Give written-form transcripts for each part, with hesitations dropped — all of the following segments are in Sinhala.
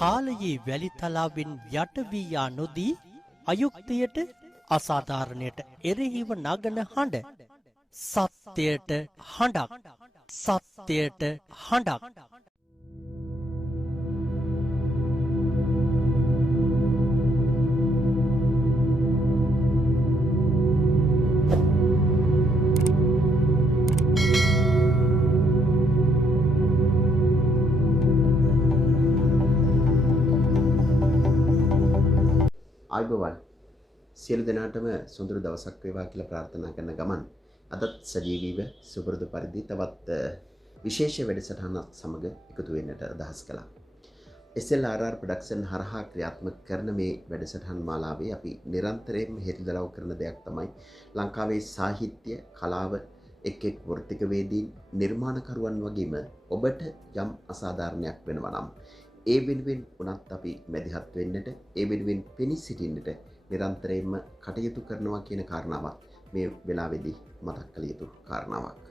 කාලයේ වැලි තලාවෙන් යට වී යා නොදී අයුක්තියට අසාධාරණයට එරෙහිව නගන හඬ සත්‍යයට හඬක් සත්‍යයට හඬක් ආයුබෝවන් සියලු දෙනාටම සුන්දර දවසක් වේවා කියලා ප්‍රාර්ථනා කරන ගමන් අදත් සජීවීව සුපුරුදු පරිදි තවත් විශේෂ වැඩසටහනක් සමග එකතු වෙන්නට අදහස් කළා. SLRR ප්‍රොඩක්ෂන් හරහා ක්‍රියාත්මක කරන මේ වැඩසටහන් මාලාවේ අපි නිරන්තරයෙන්ම හෙළිදරව් කරන දෙයක් තමයි ලංකාවේ සාහිත්‍ය කලාව එක් එක් වෘත්තිකවේදීන් නිර්මාණකරුවන් වගේම ඔබට යම් අසාධාරණයක් වෙනවා නම් ඒ වෙනුවෙන් උනත් අපි මැදිහත් වෙන්නට ඒ වෙනුවෙන් පෙනී සිටින්නට නිරන්තරයෙන්ම කටයුතු කරනවා කියන කාරණාවත් මේ වෙලාවේදී මතක් කළ යුතු කාරණාවක්.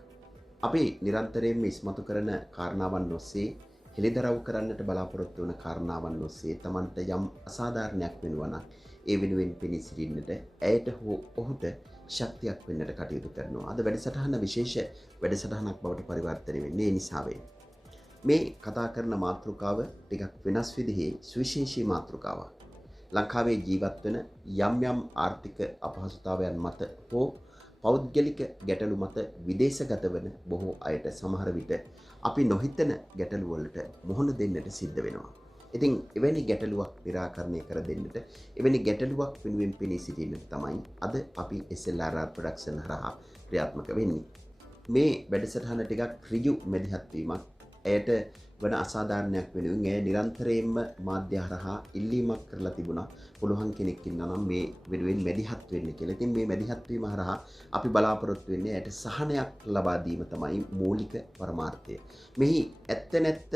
අපි නිරන්තරයෙන්ම ඉස්මතු කරන කාරණාවන් ඔස්සේ හෙළිදරව් කරන්නට බලාපොරොත්තු වන කාරණාවන් ඔස්සේ Tamanට යම් අසාධාරණයක් වෙනවා නම් ඒ වෙනුවෙන් පෙනී සිටින්නට ඇයට හෝ ඔහුට ශක්තියක් වෙන්නට කටයුතු කරනවා. අද වැඩසටහන විශේෂ වැඩසටහනක් බවට පරිවර්තනය වෙන්නේ ඒ නිසාවෙන්. මේ කතා කරන මාතෘකාව ටිකක් වෙනස් විදිහේ සුවිශේෂී මාතෘකාවක්. ලංකාවේ ජීවත් වෙන යම් යම් ආර්ථික අපහසුතාවයන් මත හෝ පෞද්ගලික ගැටලු මත විදේශගත වන බොහෝ අයට සමහර විට අපි නොහිතන ගැටලු වලට මුහුණ දෙන්නට සිද්ධ වෙනවා. ඉතින් එවැනි ගැටලුවක් निराකරණය කර දෙන්නට එවැනි ගැටලුවක් වෙනුවෙන් පෙනී සිටින්නට තමයි අද අපි SLRR ප්‍රොඩක්ෂන් හරහා ක්‍රියාත්මක වෙන්නේ. මේ වැඩසටහන ටිකක් ඍජු මැදිහත් වීමක් ඇයට වන අසාධාරණයක් වෙනුවෙන් ඇය නිරන්තරයෙන්ම මාධ්‍ය හරහා ඉල්ලීමක් කරලා තිබුණා පුළුවන් කෙනෙක් ඉන්නා නම් මේ වෙනුවෙන් මැදිහත් වෙන්න කියලා. ඉතින් මේ මැදිහත් වීම හරහා අපි බලාපොරොත්තු වෙන්නේ ඇයට සහනයක් ලබා දීම තමයි මූලික පරමාර්ථය. මෙහි ඇත්ත නැත්ත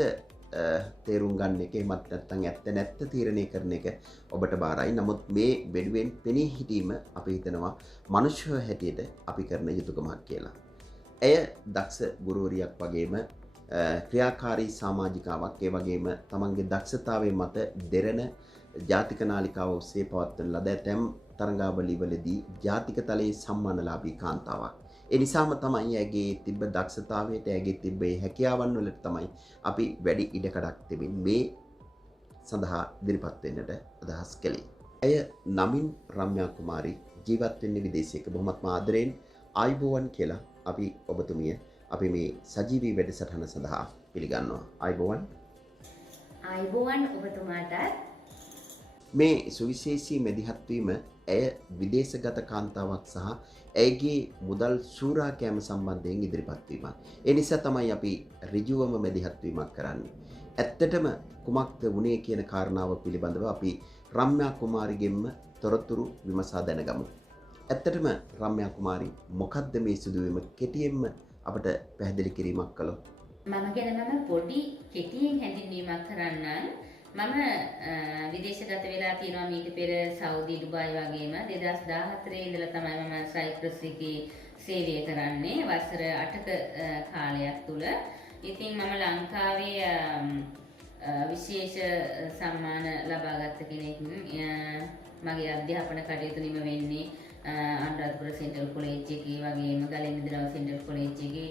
තේරුම් ගන්න එක එමත් නැත්නම් ඇත්ත නැත්ත තීරණය කරන එක ඔබට බාරයි. නමුත් මේ වෙනුවෙන් පෙනී හිටීම අපි හිතනවා මනුෂ්‍ය හැටියට අපි කරන යුතුයකමක් කියලා. ඇය දක්ෂ ගුරුවරියක් වගේම ක්‍රියාකාරී සමාජිකාවක් ඒ වගේම තමන්ගේ දක්ෂතාවය මත දෙරණ ජාතික නාලිකාව ඔස්සේ පවත්වන ලද ඇතැම් තරඟාවලිවලදී ජාතික තලයේ සම්මානලාභී කාන්තාවක්. ඒ නිසාම තමයි ඇගේ තිබ්බ දක්ෂතාවයට ඇගේ තිබ්බ හැකියාවන් වලට තමයි අපි වැඩි ඉඩකඩක් තිබෙන මේ සඳහා ඉදිරිපත් වෙන්නට අදහස් කළේ. ඇය නමින් රම්‍යා කුමාරි ජීවත් වෙන්නේ විදේශයක. බොහොමත්ම ආදරයෙන් ආයුබෝවන් කියලා අපි ඔබතුමිය අපි මේ සජීවී වැඩසටහන සඳහා පිළිගන්නවා. ආයුබෝවන්. ආයුබෝවන් ඔබතුමාට. මේ සුවිශේෂී මැදිහත් වීම ඇය විදේශගත කාන්තාවක් සහ ඇයගේ මුදල් සූරා කෑම සම්බන්ධයෙන් ඉදිරිපත් වීමක්. ඒ නිසා තමයි අපි ඍජුවම මැදිහත් වීමක් කරන්නේ. ඇත්තටම කුමක්ද වුණේ කියන කාරණාව පිළිබඳව අපි රම්‍යා කුමාරිගෙන්ම තොරතුරු විමසා දැනගමු. ඇත්තටම රම්‍යා කුමාරි මොකද්ද මේ සිදුවීම කෙටියෙන්ම අපට පැහැදිලි කිරීමක් කළොත්? මම ගැන මම පොඩි කෙටියෙන් හැඳින්වීමක් කරන්නම්. මම විදේශගත වෙලා තියෙනවා මීට පෙර සෞදි දුබායි වගේම 2014 ඉඳලා තමයි මම සයිප්‍රස් එකේ සේවය කරන්නේ වසර 8ක කාලයක් තුල. ඉතින් මම ලංකාවේ විශේෂ සම්මාන ලබාගත් කෙනෙක්. මගේ අධ්‍යාපන කටයුතු නිම වෙන්නේ අනුරාධපුර සෙන්ට්‍රල් කොලෙජ් එකේ වගේම ගලෙන්විදුරාව සෙන්ට්‍රල් කොලෙජ් එකේ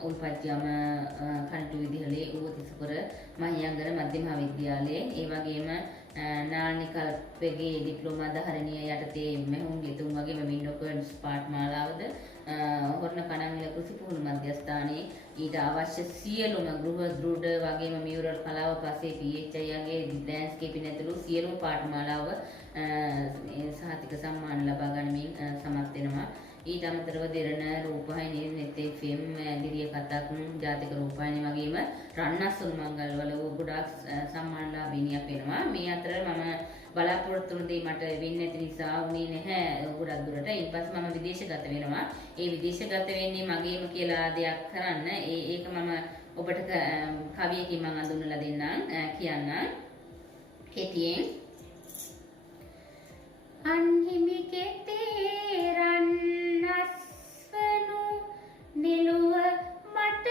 උල්පත්යම කන්ටු විදුහලේ ඌතිස්පුර මහියංගන මධ්‍ය මහා විද්‍යාලයේ ඒ වගේම නානිකල්පගේ ඩිප්ලෝමා ධාරණීය යටතේ මෙහුම් ගෙතුම් වගේම මින්නොකඩ්ස් පාඨමාලාවද හොරණ කණන්විල කෘෂි පුහුණු මධ්‍යස්ථානයේ ඊට අවශ්‍ය සියලුම ගෘහ දෘඩ වගේම මියුරල් කලාව පස්සේ PHI යගේ ලෑන්ඩ්ස්කේපින් ඇතුළු සියලුම පාඨමාලාව සහතික සම්මාන ලබා ගනිමින් සමත් වෙනවා. ඊට අමතරව දෙරණ රූපවාහිනිය net FM දිරිය කතක් ජාතික රූපවාහිනිය වගේම රන්නස්සුන් මංගල වල ගොඩාක් සම්මානලාභීනියක් වෙනවා. මේ අතර මම බලාපොරොත්තු වුණ දේ මට වෙන්නේ නැති නිසා උනේ නැහැ ගොඩක් දුරට. ඊට පස්සේ මම විදේශගත වෙනවා. ඒ විදේශගත වෙන්නේ මගේම කියලා දෙයක් කරන්න. ඒක මම ඔබට කවියකින් මම අඳුන්වලා දෙන්නම් කියන්නම්. කෙටියෙන් අන්හිමි කෙතේ රන්නස්වනු නිලුව මට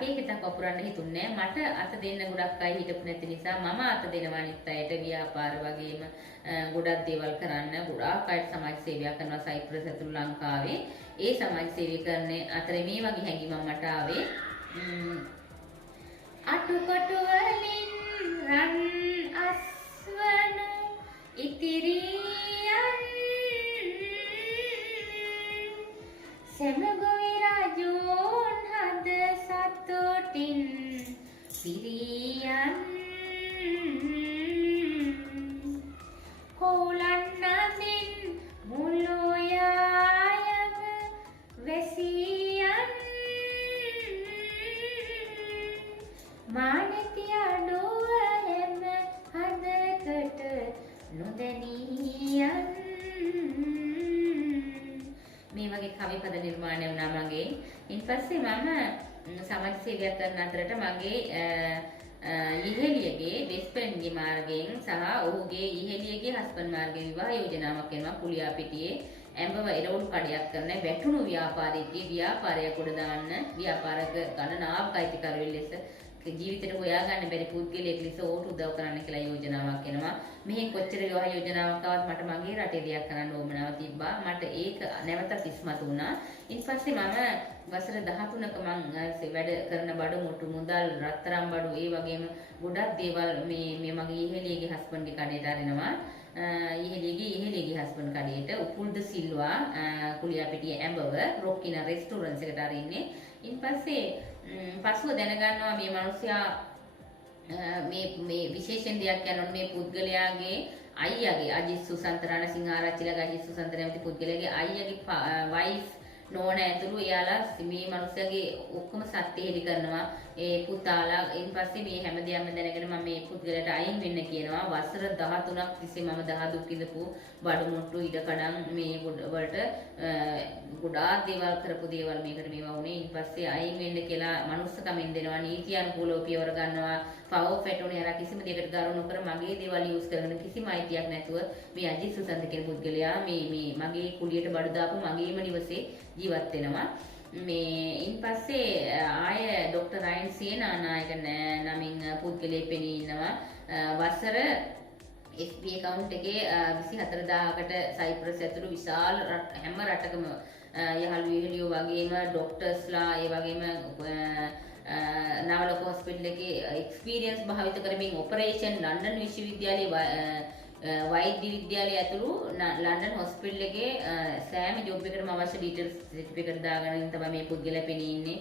අපේ හිතක් වපුරන්න හිතුන්නේ මට අත දෙන්න ගොඩක් අය හිටපු නැති නිසා මම අත දෙනවා අනිත් අයට ව්‍යාපාර වගේම ගොඩක් දේවල් කරන්න ගොඩාක් අයට සමාජ සේවයක් කරනවා සයිප්‍රස් ඇතුළු ලංකාවේ ඒ සමාජ සේවය කරන අතරේ මේ වගේ හැඟීමක් මට ආවේ අටුකොටු වලින් රන් අස්වනු ඉතිරියන් සෙමගොවි රජුන් හද සතුටින් පිරියන් කොලන් නදින් මුළු යායම වැසියන් මානති අඩුව හැම හදකට නොදැනියන් මේ වගේ කවි පද නිර්මාණය වුණා මගේ. ඊපස්සේ මම සමාජ සේවයක් කරන අතරට මගේ ඉහෙලියගේ වෙස්පෙන්ගේ මාර්ගයෙන් සහ ඔහුගේ ඉහෙලියගේ හස්බන්ඩ් මාර්ගයෙන් විවාහ යෝජනාවක් කරනවා කුලියාපිටියේ ඇඹව එළවලු කඩයක් කරන වැටුණු ව්‍යාපාරිකයේ ව්‍යාපාරය කොට දාන්න ව්‍යාපාරක ගණනාවක් අයිතිකරුවෙක් ලෙස ජීවිතේට හොයාගන්න බැරි පුද්ගලයෙක් ලෙස ඕට උදව් කරන්න කියලා යෝජනාවක් එනවා. මෙහි කොච්චර විවාහ යෝජනාවක් ආවත් මට මගේ රටේ දෙයක් කරන්න ඕමනාවක් තිබ්බා. මට ඒක නැවතත් ඉස්මතු වුණා. ඊපස්සේ මම වසර 13ක මම වැඩ කරන බඩු මුට්ටු මුදල් රත්තරන් බඩු ඒ වගේම ගොඩක් දේවල් මේ මගේ ඉහෙලියගේ හස්බන්ඩ්ගේ කඩේට අරිනවා. ඉහෙලියගේ හස්බන්ඩ් කඩේට උපුල්ද සිල්වා කුලියාපිටිය ඇඹව රොක්කිනා රෙස්ටෝරන්ට් එකට අරින්නේ. ඊපස්සේ පසුව දැනගන්නවා මේ මිනිස්සයා මේ විශේෂයෙන් දෙයක් කියනවා මේ පුද්ගලයාගේ අයියාගේ අජිත් සුසන්ත රණසිංහ ආරච්චිලගේ අජිත් සුසන්ත නැමැති පුද්ගලයාගේ අයියාගේ වයිෆ් නෝන ඇතුළු එයාලා මේ මිනිස්සයාගේ ඔක්කොම සත්‍ය හෙළි කරනවා ඒ පුතාලා ඊපස්සේ මේ හැමදේම දැනගෙන මම මේ පුද්ගලයාට අයින් වෙන්න කියනවා වසර 13ක් තිස්සේ මම දහ දුක් විඳපු බඩු මුට්ටු ඉඩකඩම් මේ වලට ගොඩාක් දේවල් කරපු දේවල් මේකට මේවා වුණේ ඊපස්සේ අයින් වෙන්න කියලා මනුස්සකමින් දෙනවා නීති අනුකූලව පියවර ගන්නවා පවෝ ෆැටෝනේ අර කිසිම දෙයකට ගරු නොකර මගේ දේවල් යූස් කරගෙන කිසිම අයිතියක් නැතුව මේ අජිත් සුසන්ත කියන පුද්ගලයා මේ මගේ කුලියට බඩු දාපු මගේම නිවසේ ජීවත් වෙනවා මේ ඉන්පස්සේ ආය ડોક્ટર රයන් සේනානායක නමින් පුද්ගලයෙක් පෙනී ඉන්නවා වසර FB account එකේ 24000කට සයිප්‍රස් ඇතුළු විශාල හැම රටකම යහළු විහෙලියෝ වගේම ડોක්ටර්ස්ලා ඒ වගේම නවලක හොස්පිටල් එකේ එක්ස්පීරියන්ස් භාවිත කරමින් ඔපරේෂන් ලන්ඩන් විශ්වවිද්‍යාලයේ වෛද්‍ය විද්‍යාලය ඇතුළු ලන්ඩන් හොස්පිටල් එකේ සෑම ජොබ් එකකටම අවශ්‍ය ඩීටේල්ස් සර්ටිෆිකේට් දාගෙන තමයි මේ පුද්ගලයා පෙනී ඉන්නේ.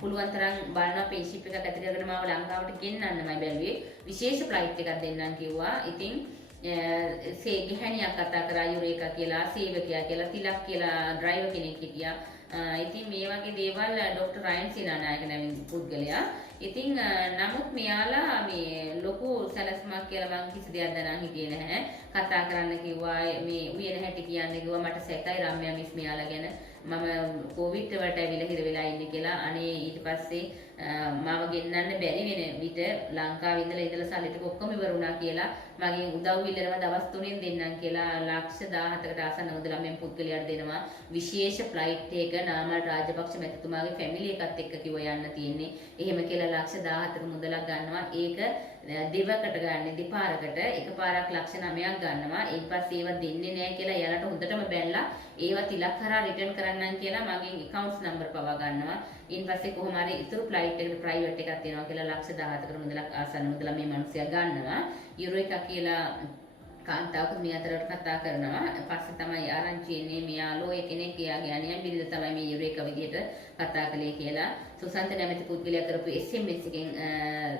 පුළුවන් තරම් බලනවා පේෂිප් එකක් ඇති කරගෙන මාව ලංකාවට ගෙන්නන්නමයි බැලුවේ. විශේෂ ෆ්ලයිට් එකක් දෙන්නම් කිව්වා. ඉතින් ගෑණියක් කතා කරා යුරේකා කියලා, සේවකයා කියලා, තිලක් කියලා ඩ්‍රයිවර් කෙනෙක් හිටියා. ඉතින් මේ වගේ දේවල් ડોક્ટર රයන් සේනානායක නැමැති පුද්ගලයා. ඉතින් නමුත් මෙයාලා මේ ලොකු සැලැස්මක් කියලා මං කිසි දෙයක් දැනන් හිටියේ නැහැ. කතා කරන්න කිව්වා මේ උයන හැටි කියන්න කිව්වා මට සැකයි රම්‍යා මිස් මෙයාලා ගැන. මම කොවිඩ් වලට ඇවිල්ලා හිර වෙලා ඉන්නේ කියලා. අනේ ඊට පස්සේ මාව ගෙන්නන්න බැරි වෙන විට ලංකාවේ ඉඳලා සල්ලි ටික ඔක්කොම ඉවර වුණා කියලා මගෙන් උදව් ඉල්ලනවා දවස් 3න් දෙන්නම් කියලා ලක්ෂ 17කට ආසන්න මුදලක් මම පුද්ගලයාට දෙනවා. විශේෂ ෆ්ලයිට් එක නාමල් රාජපක්ෂ මැතිතුමාගේ ෆැමිලි එකත් එක්ක කිව්ව යන්න තියෙන්නේ. එහෙම කියලා ලක්ෂ 17ක මුදලක් ගන්නවා. ඒක දෙවකට ගන්න දෙපාරකට එකපාරක් ලක්ෂ 9ක් ගන්නවා. ඊට පස්සේ ඒවා දෙන්නේ නැහැ කියලා එයාලට හොඳටම බැලලා ඒවා තිලක් කරා රිටර්න් කරන්නම් කියලා මගෙන් accounts number පවා ගන්නවා. ඊට පස්සේ කොහොම හරි ඉතුරු ෆ්ලයිට් එකට ප්‍රයිවට් එකක් දෙනවා කියලා ලක්ෂ 17කට මුදලක් ආසන්න මුදලක් මේ මිනිස්සයා ගන්නවා. යුරෝ එකක් කියලා කාන්තාවක මේ අතරට කතා කරනවා. පස්සේ තමයි ආරංචි එන්නේ මෙයා ලෝය කෙනෙක් එයාගේ අනියම් බිරිඳ තමයි මේ යුරෝ එක විදියට කතා කළේ කියලා. සුසන්ත නැමැති පුද්ගලයා කරපු SMS එකෙන්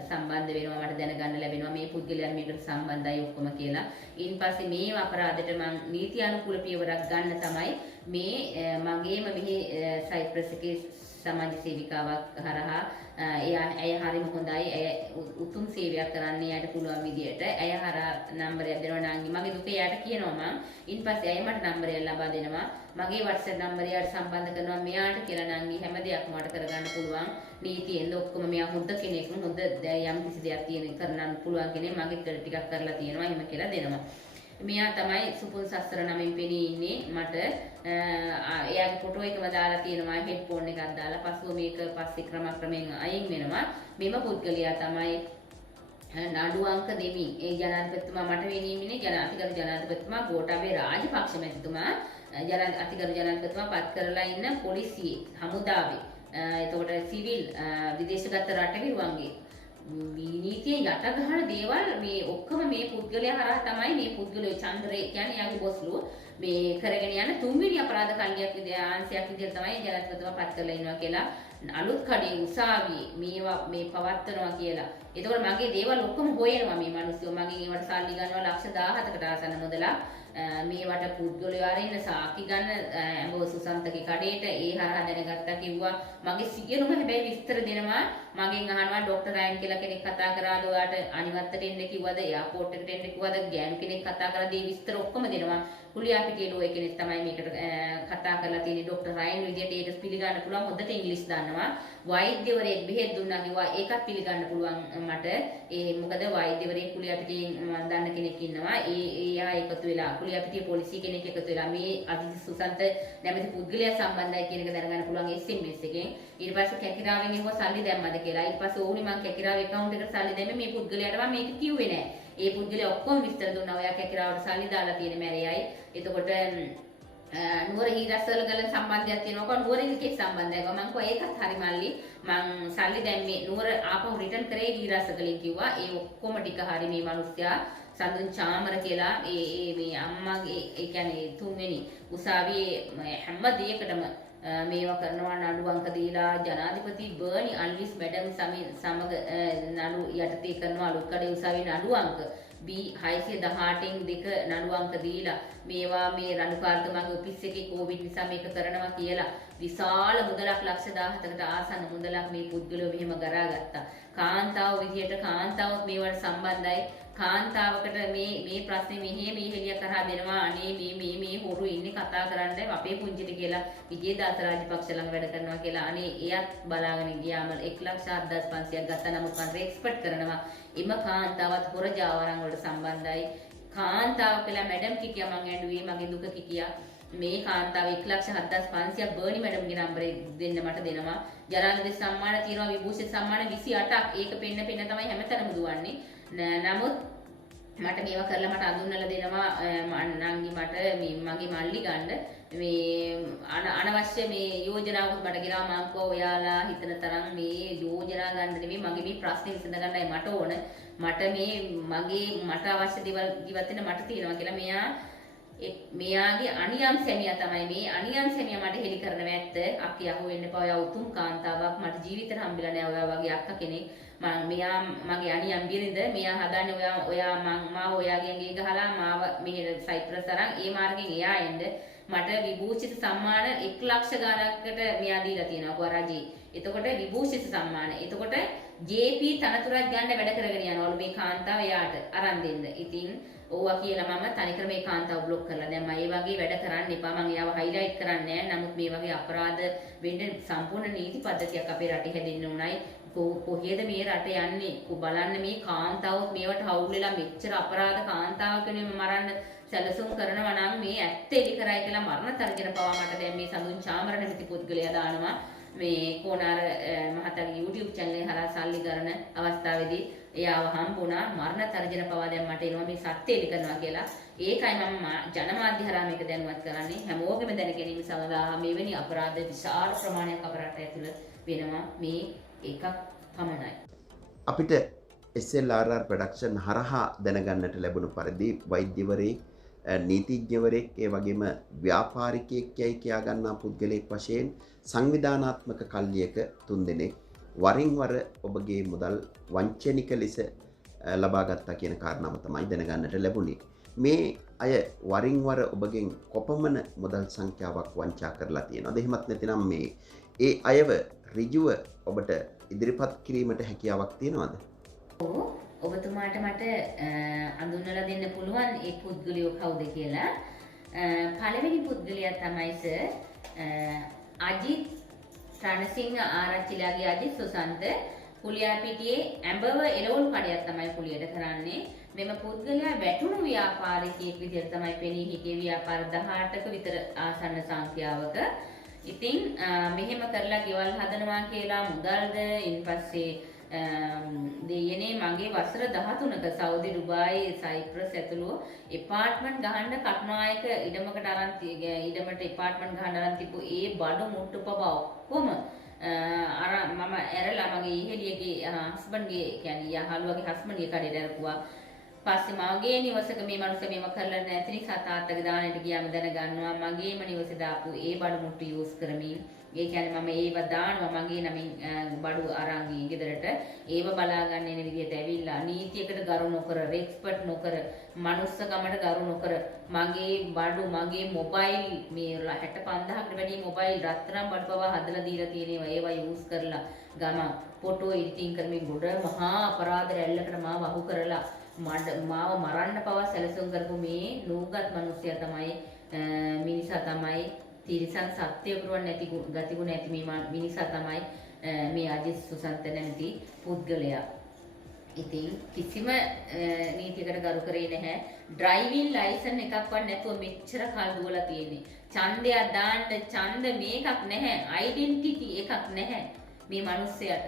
සම්බන්ධ වෙනවා මට දැනගන්න ලැබෙනවා මේ පුද්ගලයා මේකට සම්බන්ධයි ඔක්කොම කියලා. ඊට පස්සේ මේ අපරාධයට මම නීති අනුකූල පියවරක් ගන්න තමයි මේ මගේම මෙහි සයිප්‍රස් එකේ සමාජ සේවිකාවක් හරහා ඇය හරිම හොඳයි. ඇය උතුම් සේවයක් කරන්න එයාට පුළුවන් විදියට ඇය හරහා නම්බරයක් දෙනවා නංගි. මගේ දුක එයාට කියනවා මම. ඊට පස්සේ ඇය මට නම්බරයක් ලබා දෙනවා. මගේ WhatsApp නම්බරය එයාට සම්බන්ධ කරනවා. මෙයාට කියලා නංගි හැම දෙයක්ම මට කරගන්න පුළුවන්. නීතියෙන්ද ඔක්කොම මෙයා හොඳ කෙනෙක්. හොඳ යම් කිසි දෙයක් තියෙන කරන්න පුළුවන් කෙනෙක්. මගේ කර ටිකක් කරලා තියෙනවා. එහෙම කියලා දෙනවා. මෙයා තමයි සුපුල් සස්තර නමින් පෙනී ඉන්නේ මට එයාගේ ෆොටෝ එකම දාලා තියෙනවා හෙඩ්ෆෝන් එකක් දාලා පස්සුව මේක පස්සේ ක්‍රමයෙන් අයින් වෙනවා මෙම පුද්ගලයා තමයි නඩු අංක දෙමින් ඒ ජනාධිපතිතුමා මට වෙනීමනේ අතිගරු ජනාධිපතිතුමා ගෝඨාභය රාජපක්ෂ මැතිතුමා අතිගරු ජනාධිපතිතුමා පත් කරලා ඉන්න පොලිසියේ හමුදාවේ එතකොට සිවිල් විදේශගත රටවිරුවන්ගේ නීතිය යට ගහන දේවල් මේ ඔක්කොම මේ පුද්ගලයා හරහා තමයි මේ පුද්ගලයා චන්ද්‍රේ කියන්නේ යාගේ බොස්ලු මේ කරගෙන යන තුන්වෙනි අපරාධ කණ්ඩියක් ආංශයක් විදිහට තමයි ජනාධිපතිතුමා පත් කරලා ඉන්නවා කියලා අලුත් කඩේ උසාවියේ මේවා මේ පවත්වනවා කියලා. ඒතකොට මගේ දේවල් ඔක්කොම හොයනවා මේ මිනිස්සු මගෙන් ඒවට සල්ලි ගන්නවා ලක්ෂ 17කට ආසන්න මුදලක්. මේවට පුද්ගලයෝ ආරින්න සාකි ගන්න ඇඹෝ සුසන්තගේ කඩේට ඒ හරහා දැනගත්තා කිව්වා මගේ සියලුම හැබැයි විස්තර දෙනවා මගෙන් අහනවා ડોක්ටර් රයන් කියලා කෙනෙක් කතා කරාද ඔයාට අනිවත්තට එන්න කිව්වද එයාපෝට් එකට එන්න කිව්වද ගෑනු කෙනෙක් කතා කරාද ඒ විස්තර ඔක්කොම දෙනවා කුලියාපිටියේ ලෝය කෙනෙක් තමයි මේකට කතා කරලා තියෙන්නේ ડોක්ටර් රයන් විදියට ඒකත් පිළිගන්න පුළුවන් හොඳට ඉංග්‍රීසි දන්නවා වෛද්‍යවරයෙක් බෙහෙත් දුන්නා කිව්වා ඒකත් පිළිගන්න පුළුවන් මට ඒ මොකද වෛද්‍යවරයෙක් කුලියාපිටියෙන් මම දන්න කෙනෙක් ඉන්නවා එයා එකතු වෙලා කුලියාපිටියේ පොලිසිය කෙනෙක් එකතු වෙලා මේ අදිසි සුසන්ත නැමැති පුද්ගලයා සම්බන්ධයි කියන එක දැනගන්න පුළුවන් SMS එකෙන් ඊට පස්සේ කැකිරාවෙන් ඒව සල්ලි දැම්මද කියලා ඊට පස්සේ ඕනි මං කැකිරාවේ account එකට සල්ලි දැම්මේ මේ පුද්ගලයාට මම මේක කිව්වේ නෑ ඒ පුද්ගලයා ඔක්කොම විස්තර දුන්නා ඔයා කැකිරාවට සල්ලි දාලා තියෙන මැරෙයයි එතකොට නුවර හීරස්සල ගල සම්බන්ධයක් තියෙනවා නුවර එකේ සම්බන්ධයක් මම කිව්වා ඒකත් හරි මල්ලි මං සල්ලි දැම්මේ නුවර ආපහු රිටර්න් කරේ හීරස්සකලින් කිව්වා ඒ ඔක්කොම ටික හරි මේ මිනිස්සයා සඳුන් චාමර කියලා මේ අම්මගේ ඒ කියන්නේ තුන්වෙනි උසාවියේ හැම දෙයකටම මේවා කරනවා නඩු අංක දීලා ජනාධිපති බර්නි අල්විස් මැඩම් සමග නඩු යටතේ කරනවා අලුත් කඩේ උසාවියේ නඩු අංක B618න් දෙක නඩු අංක දීලා මේවා මේ රණුකාර්තුමාගේ ඔෆිස් එකේ කොවිඩ් නිසා මේක කරනවා කියලා විශාල මුදලක් ලක්ෂ 17කට ආසන්න මුදලක් මේ පුද්ගලයෝ මෙහෙම ගරාගත්තා කාන්තාව විදියට කාන්තාවත් මේවට සම්බන්ධයි කාන්තාවකට මේ ප්‍රශ්නේ මෙහෙම ඉහෙලිය කරා දෙනවා අනේ මේ හොරු ඉන්නේ කතා කරන්න අපේ පුංචිට කියලා විජේදාස රාජපක්ෂ ළඟ වැඩ කරනවා කියලා අනේ එයත් බලාගෙන ගියාම 1,75,000ක් ගත්තා නමුත් මම එක්ස්පර්ට් කරනවා එම කාන්තාවත් හොර ජාවාරම් වලට සම්බන්ධයි කාන්තාව කියලා මැඩම් කිකියා මං ඇඬුවේ මගේ දුක කිකියා මේ කාන්තාව 1,75,000ක් බර්නි මැඩම්ගේ නම්බරේ දෙන්න මට දෙනවා ජනාධිපති සම්මාන තියෙනවා විභූෂිත සම්මාන 28ක් ඒක පෙන්න තමයි හැමතැනම දුවන්නේ නමුත් මට මේවා කරලා මට අඳුන්නලා දෙනවා නංගි මට මගේ මල්ලි ගන්න මේ අනවශ්‍ය මේ යෝජනාවක් මට ගෙනා මං කෝ ඔයාලා හිතන තරම් මේ යෝජනා ගන්න නෙමෙයි මගේ මේ ප්‍රශ්නේ විසඳ ගන්නයි මට ඕන මට අවශ්‍ය දේවල් ජීවත් වෙන්න මට තියෙනවා කියලා මෙයාගේ අනියම් සැමියා තමයි මේ අනියම් සැමියා මට හෙලි කරන වැත්ත අක්කි අහුවෙන්න එපා ඔයා උතුම් කාන්තාවක් මට ජීවිතේට හම්බෙලා නෑ ඔයා වගේ අක්කා කෙනෙක් මෙයා මගේ අනියම් බිරිඳ මෙයා හදන්නේ ඔයා මාව ඔයාගෙන් ගේ ගහලා මාව මෙහෙට සයිප්‍රස් අරන් ඒ මාර්ගෙන් එයා එන්න මට විභූෂිත සම්මාන 1 ලක්ෂ ගණනකට මෙයා දීලා තියෙනවා රජේ. එතකොට විභූෂිත සම්මාන. එතකොට JP තනතුරක් ගන්න වැඩ කරගෙන යනවලු මේ කාන්තාව එයාට අරන් දෙන්න. ඉතින් ඕවා කියලා මම තනිකර මේ කාන්තාව බ්ලොක් කරලා දැන් මම ඒ වගේ වැඩ කරන්න එපා මම එයාව හයිලයිට් කරන්නේ නැහැ. නමුත් මේ වගේ අපරාධ වෙන්න සම්පූර්ණ නීති පද්ධතියක් අපේ රටේ හැදෙන්න උණයි. කොහේද මේ රට යන්නේ බලන්න මේ කාන්තාවොත් මේවට හවුල් වෙලා මෙච්චර අපරාධ කාන්තාවක් වෙනුවෙන් මරන්න සැලසුම් කරනවා නම් මේ ඇත්ත එලි කරයි කියලා මරණ තර්ජන පවා මට දැන් මේ සඳුන් චාමර නැමැති පුද්ගලයා දානවා මේ කොනාර මහතාගේ YouTube channel එක හරහා සල්ලි කරන අවස්ථාවේදී එයාව හම්බුණා මරණ තර්ජන පවා දැන් මට එනවා මේ සත්‍ය එලි කරනවා කියලා ඒකයි මම ජනමාධ්‍ය හරහා මේක දැනුවත් කරන්නේ හැමෝගෙම දැන ගැනීම සඳහා මෙවැනි අපරාධ විශාල ප්‍රමාණයක් අප රට ඇතුළත වෙනවා මේ එකක් පමණයි. අපිට SLRR ප්‍රොඩක්ෂන් හරහා දැනගන්නට ලැබුණු පරිදි වෛද්‍යවරයෙක් නීතිඥවරයෙක් ඒ වගේම ව්‍යාපාරිකයෙක් යයි කියා ගන්නා පුද්ගලයෙක් වශයෙන් සංවිධානාත්මක කල්ලියක 3 දෙනෙක් වරින් වර ඔබගේ මුදල් වංචනික ලෙස ලබා ගත්තා කියන කාරණාව තමයි දැනගන්නට ලැබුණේ. මේ අය වරින් වර ඔබගෙන් කොපමණ මුදල් සංඛ්‍යාවක් වංචා කරලා තියෙනවද? එහෙමත් නැතිනම් මේ ඒ අයව ඍජුව ඔබට ඉදිරිපත් කිරීමට හැකියාවක් තියෙනවද? ඔව් ඔබතුමාට මට අඳුන්වලා දෙන්න පුළුවන් ඒ පුද්ගලයෝ කවුද කියලා. පළවෙනි පුද්ගලයා තමයි අජිත් රණසිංහ ආරච්චිලාගේ අජිත් සුසන්ත කුලියාපිටියේ ඇඹව එළවලු කඩයක් තමයි කුලියට කරන්නේ. මෙම පුද්ගලයා වැටුණු ව්‍යාපාරිකයෙක් විදිහට තමයි පෙනී හිටියේ ව්‍යාපාර 18ක විතර ආසන්න සංඛ්‍යාවක. ඉතින් මෙහෙම කරලා ගෙවල් හදනවා කියලා මුදල්ද ඉන්පස්සේ දෙයනේ මගේ වසර 13ක සෞදි ඩුබායි සයිප්‍රස් ඇතුළු එපාර්ට්මන්ට් ගහන්න කටුනායක ඉඩමකට අරන් ඉඩමට එපාර්ට්මන්ට් ගහන්න අරන් තිබ්බු ඒ බඩු මුට්ටු පව ඔක්කොම අර මම ඇරලා මගේ ඉහෙලියගේ හස්බන්ඩ්ගේ කියන්නේ යහළුවගේ හස්බන්ඩ්ගේ කඩේට ඇරපුවා. පස්සේ මගේ නිවසක මේ මනුස්ස මේව කරලා නැති නිසා තාත්තගේ දානෙට ගියාම දැනගන්නවා මගේම නිවසේ දාපු ඒ බඩු මුට්ටු යූස් කරමින් ඒ කියන්නේ මම ඒව දානවා මගේ නමින් බඩු අරන් ගිහින් ගෙදරට ඒව බලා ගන්න එන විදිහට ඇවිල්ලා නීතියකට ගරු නොකර රෙස්පෙක්ට් නොකර මනුස්සකමට ගරු නොකර මගේ බඩු මගේ මොබයිල් මේ 65000කට වැඩි මොබයිල් රත්තරන් බඩු පවා හදලා දීලා තියෙනවා ඒවා යූස් කරලා ගම ෆොටෝ එඩිටින් කරමින් ගොඩ මහා අපරාධ රැල්ලකට මාව අහු කරලා මාව මරන්න පවා සැලසුම් කරපු මේ නූගත් මිනිස්සයා තමයි මිනිසා තමයි තිරිසන් සත්‍ය පුරවන්න නැති ගතිගුණ ඇති මේ මිනිසා තමයි මේ අජිත් සුසන්ත නැමැති පුද්ගලයා. ඉතින් කිසිම නීතියකට ගරු කරේ නැහැ. ඩ්‍රයිවිං ලයිසන් එකක්වත් නැතුව මෙච්චර කල් දුවලා තියෙන්නේ. ඡන්දයක් දාන්න ඡන්ද මේකක් නැහැ. ඩෙන්ටිටි එකක් නැහැ මේ මිනිස්සයාට.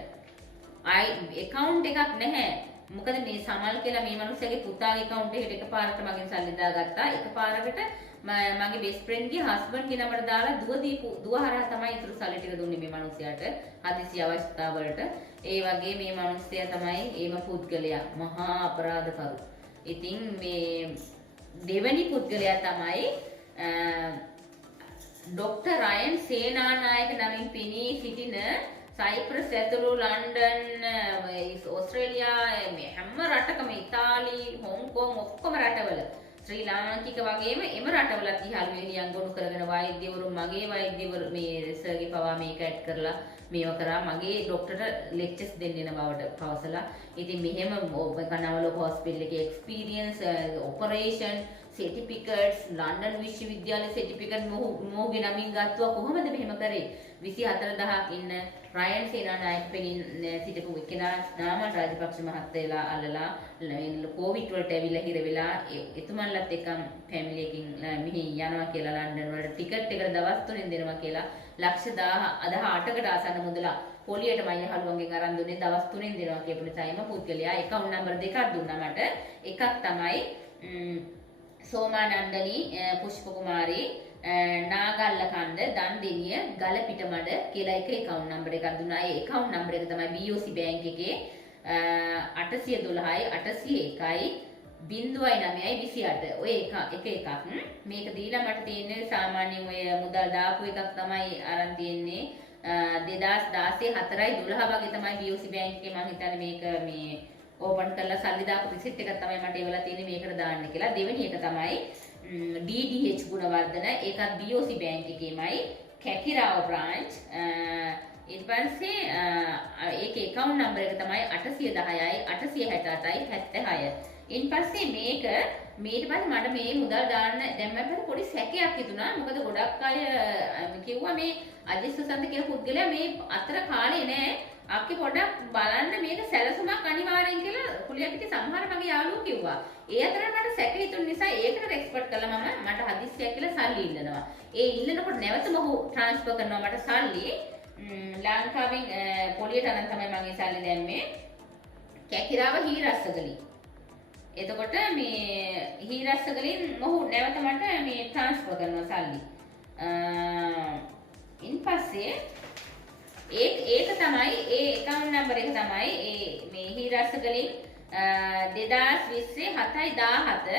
account එකක් නැහැ. මොකද මේ සමල් කියලා මේ මිනිස්සගේ පුතාගේ account එකට එකපාරට මගෙන් සල්ලි දාගත්තා. එකපාරකට මගේ බෙස්ට් ෆ්‍රෙන්ඩ්ගේ හස්බන්ඩ්ගේ නමට දාලා දුව හරහා තමයි ඉතුරු සල්ලි ටික දුන්නේ මේ මිනිස්සයාට හදිසි අවස්ථාවලට. ඒ වගේ මේ මිනිස්සයා තමයි ඒම පුද්ගලයා මහා අපරාධකරු. ඉතින් මේ දෙවැනි පුද්ගලයා තමයි ඩොක්ටර් රයන් සේනානායක නමින් පෙනී සිටින සයිප්‍රස් ඇතුළු ලන්ඩන් ඕස්ට්‍රේලියා මේ හැම රටකම ඉතාලි හොංකොං ඔක්කොම රටවල ශ්‍රී ලාංකික වගේම එම රටවලත් ඉහළ එළියන් ගොනු කරගෙන වෛද්‍යවරු මගේ වෛද්‍යවරු මේ සර්ගේ පවා මේක ඇඩ් කරලා මේව කරා මගේ ડોක්ටර්ට ලෙක්චර්ස් දෙන්න යන බවට පවසලා. ඉතින් මෙහෙම කනවලෝක හොස්පිටල් එකේ එක්ස්පීරියන්ස් ඔපරේෂන් සර්ටිෆිකට්ස් ලන්ඩන් විශ්වවිද්‍යාලයේ සර්ටිෆිකට් මොහුගේ නමින් ගත්තා. කොහොමද මෙහෙම කරේ? 24000ක් ඉන්න රයන් සේනානායක පෙනින් සිටපු කෙනා නාමල් රාජපක්ෂ මහත්තයලා අල්ලලා කොවිඩ් වලට ඇවිල්ලා හිර වෙලා එතුමන්ලත් එක්කම ෆැමිලි එකකින් මෙහි යනවා කියලා ලන්ඩන් වලට ටිකට් එකට දවස් 3න් දෙනවා කියලා ලක්ෂ 18කට ආසන්න මුදලා පොලියට මම යහළුවන්ගෙන් අරන් දුන්නේ දවස් 3න් දෙනවා කියපු නිසාම පුද්ගලයා account number දෙකක් දුන්නා මට. එකක් තමයි සෝමානන්දනි පුෂ්ප කුමාරී නාගල්ල කන්ද දන්දෙනිය ගලපිටමඩ කියලා එක account number එකක් දුන්නා. ඒ account number එක තමයි BOC bank එකේ 812යි 801යි 0.928 ඔය එකක් මේක දීලා මට තියෙන්නේ සාමාන්‍යයෙන් ඔය මුදල් දාපු එකක් තමයි අරන් තියෙන්නේ 2016 4යි 12 වගේ තමයි BOC bank එකේ මම හිතන්නේ මේක මේ ඕපන් කරලා සල්ලි දාපු රිසිට් එකක් තමයි මට ඒවලා තියෙන්නේ මේකට දාන්න කියලා. දෙවෙනි එක තමයි DDH ගුණවර්ධන ඒකත් BOC bank එකේමයි කැකිරාව branch ඊට පස්සේ ඒකේ account number එක තමයි 810යි 868යි 76. ඊට පස්සේ මේක ඊට පස්සේ මට මේ මුදල් දාන්න දැම්මම පොඩි සැකයක් හිතුණා. මොකද ගොඩක් අය කිව්වා මේ අජිත් සුසන්ත කියන පුද්ගලයා මේ අතර කාලේ නෑ අපි පොඩක් බලන්න මේක සැලසුමක් අනිවාර්යෙන් කියලා කුලියපිටි සමහර මගේ යාළුවෝ කිව්වා. ඒ අතර මට සැක හිතුන නිසා ඒකට රෙස්පෙක්ට් කළා මම මට හදිස්සියක් කියලා සල්ලි ඉල්ලනවා. ඒ ඉල්ලනකොට නැවත මොහු ට්‍රාන්ස්ෆර් කරනවා මට සල්ලි. ලංකාවෙන් පොලියට අරන් තමයි මම ඒ සල්ලි දැම්මේ. කැකිරාව හීරස්සගලි. එතකොට මේ හීරස්සගලින් මොහු නැවත මට මේ ට්‍රාන්ස්ෆර් කරනවා සල්ලි. ඉන් පස්සේ ඒක තමයි ඒ account number එක තමයි මේ හීරස්සගලින් 2020 7/17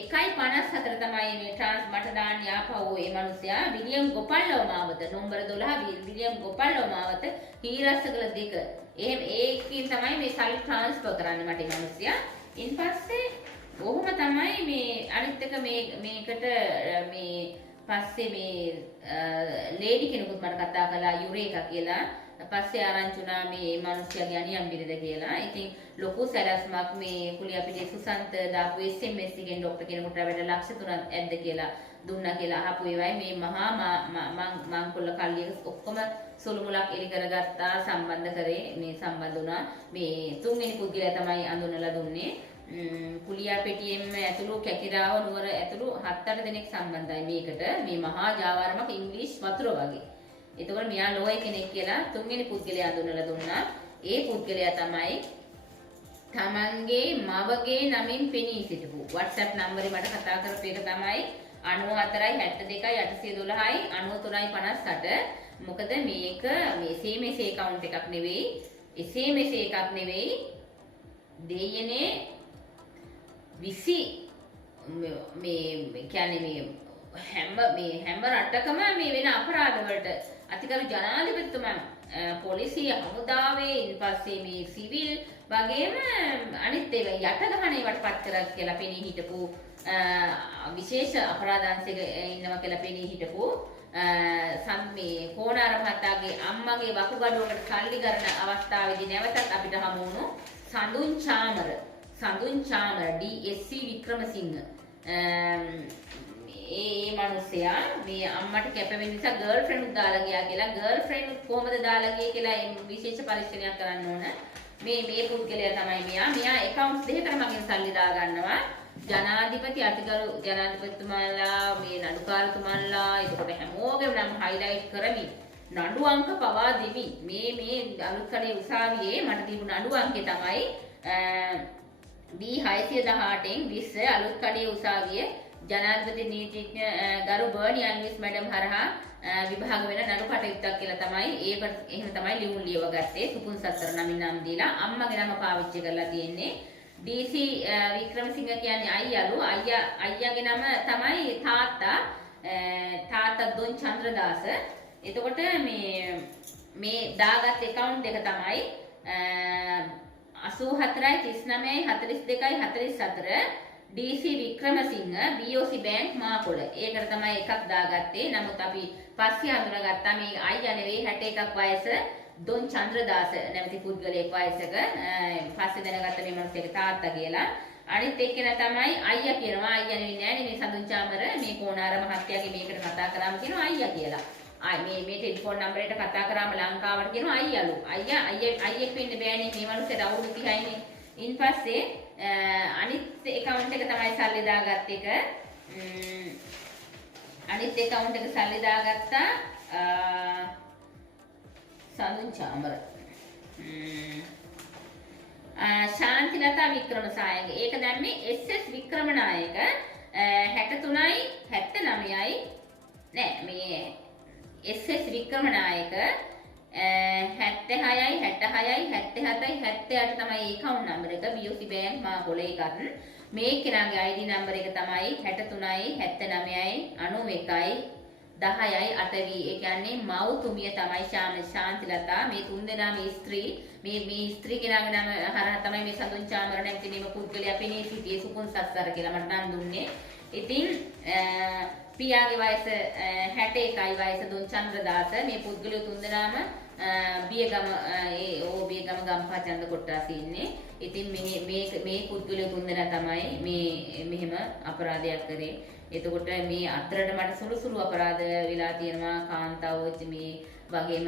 1.54 තමයි මේ ට්‍රාන්ස් මට දාන්න යාපහුව ඒ මිනිසයා විලියම් ගෝපල්ලව මාවත නම්බර 12 විලියම් ගෝපල්ලව මාවත හීරස්සගල 2 එහෙම ඒකකින් තමයි මේ සල්ලි ට්‍රාන්ස්ෆර් කරන්න මට මේ මිනිසයා. ඉන් පස්සේ ඔහොම තමයි මේ අනිත් එක මේකට මේ පස්සේ මේ ලේඩි කෙනෙකුත් මට කතා කළා යුරේකා කියලා. පස්සේ ආරංචි වුණා මේ මිනිස්යාගේ අනියම් බිරිඳ කියලා. ඉතින් ලොකු සැලැස්මක් මේ කුලියපිටියේ සුසන්ත දාපු SMS එකෙන් ડોක්ටර් කෙනෙකුට වැඩ ලක්ෂ 3ක් ඇද්ද කියලා දුන්නා කියලා අහපු ඒවයි මේ මහා මංකොල්ල කල්ලියක ඔක්කොම සුළු මුලක් එලි කරගත්තා සම්බන්ධ කරේ මේ සම්බන්ධ වුණා. මේ තුන්වෙනි පුද්ගලයා තමයි අඳුනලා දුන්නේ කුලියා පෙටියෙන්ම ඇතුළු කැකිරාව නුවර ඇතුළු 7-8 දෙනෙක් සම්බන්ධයි මේකට. මේ මහා ජාවාරමක ඉංග්‍රීසි වතුර වගේ. එතකොට මෙයා ලෝය කෙනෙක් කියලා තුන්වෙනි පුද්ගලයා හඳුන්වලා දුන්නා. ඒ පුද්ගලයා තමයි තමන්ගේ මවගේ නමින් පෙනී සිටපු WhatsApp නම්බරේ මට කතා කරපු එක තමයි 94 72 812යි 93 58. මොකද මේක මෙසේ මෙසේ account එකක් නෙවෙයි. එසේ මෙසේ එකක් නෙවෙයි. දෙයනේ 20 මේ කියන්නේ හැම රටකම මේ වෙන අපරාධ වලට අතිගරු ජනාධිපතිතුමා පොලිසිය හමුදාවේ ඊපස්සේ මේ සිවිල් වගේම අනිත් ඒවා යටගහන ඒවට පත් කරක් කියලා පෙනී හිටපු විශේෂ අපරාධාංශයක ඉන්නවා කියලා පෙනී හිටපු මේ කෝණාර මහතාගේ අම්මගේ වකුගඩුවකට සල්ලි කරන අවස්ථාවේදී නැවතත් අපිට හමු වුණු සඳුන් චාමර DSC වික්‍රමසිංහ ඒ මනුස්සයා මේ අම්මට කැපවෙන නිසා ගර්ල්ෆ්‍රෙන්ඩ් උත් දාලා ගියා කියලා ගර්ල්ෆ්‍රෙන්ඩ් කොහමද දාලා ගියේ කියලා විශේෂ පරීක්ෂණයක් කරන්න ඕන මේ පුද්ගලයා තමයි මෙයා accounts දෙකකට මගෙන් සල්ලි දා ගන්නවා ජනාධිපති අතිගරු ජනාධිපතිතුමාලා මේ නඩුකාරතුමාලා එතකොට හැමෝගෙම නම් highlight කරමි නඩු අංක පවා දෙමි මේ අලුත්කඩේ උසාවියේ මට තිබුණ නඩු අංකේ තමයි B618න් 20 අලුත්කඩේ උසාවියේ ජනාධිපති නීතිඥ ගරු බර්නි අල්විස් මැඩම් හරහා විභාග වෙන නඩු කටයුත්තක් කියලා තමයි ඒකට එහෙම තමයි ලියුම් ලියව ගත්තේ සුකුන් සත්තර නමින් නම් දීලා අම්මගේ නම පාවිච්චි කරලා තියෙන්නේ DC වික්‍රමසිංහ කියන්නේ අයියාගේ නම තමයි තාත්තා දොන් චන්ද්‍රදාස එතකොට මේ දාගත් account එක තමයි 84 39 42 44 DC වික්‍රමසිංහ BOC බැංක් මාකොළ. ඒකට තමයි එකක් දාගත්තේ. නමුත් අපි පස්සේ හඳුනාගත්තා මේ අයියා නෙවෙයි 61ක් වයස දොන් චන්ද්‍රදාස නැමැති පුද්ගලයෙක් වයසක. පස්සේ දැනගත්ත මේ මිනිස්සුගේ තාත්තා කියලා. අනිත් එක්කෙනා තමයි අයියා කියනවා. අයියා නෙවෙයි නෑනේ මේ සඳුන් චාමර මේ කෝණාර මහත්තයාගේ මේකට කතා කරාම කියනවා අයියා කියලා. මේ ටෙලිෆෝන් නම්බරයට කතා කරාම ලංකාවට කියනවා අයියාලු. අයියෙක් වෙන්න බෑනේ මේ මිනිස්සුට අවුරුදු 30යිනේ. ඉන්පස්සේ අනිත් account එක තමයි සල්ලි දාගත්ත එක අනිත් account එක සල්ලි දාගත්තා සඳුන් චාමර ශාන්තිලතා වික්‍රමසායක ඒක දැම්මේ SS වික්‍රමනායක 63යි 79යි නෑ මේ SS වික්‍රමනායක 76යි 66යි 77යි 78 තමයි account number එක BOC bank මාකොළ එකත් මේ කෙනාගේ ID number එක තමයි 63යි 79යි 91යි 10යි 8යි ඒ කියන්නේ මව්තුමිය තමයි ශාන්තිලතා මේ තුන්දෙනා මේ ස්ත්‍රී මේ ස්ත්‍රී කෙනාගේ නම හරහා තමයි මේ සඳුන් චාමර නැමැති මේ පුද්ගලයා පෙනී සිටියේ සුකුන් සස්සර කියලා මට නම් දුන්නේ ඉතින් පියාගේ වයස 61යි වයස දොන් චන්ද්‍රදාස මේ පුද්ගලයෝ තුන්දෙනාම බියගම බියගම ගම්පහ චන්ද කොට්ටාසී ඉන්නේ. ඉතින් මේ පුද්ගලයෝ තුන්දෙනා තමයි මේ මෙහෙම අපරාධයක් කරේ. එතකොට මේ අතරට මට සුළු අපරාධ වෙලා තියෙනවා කාන්තාවෝච මේ වගේම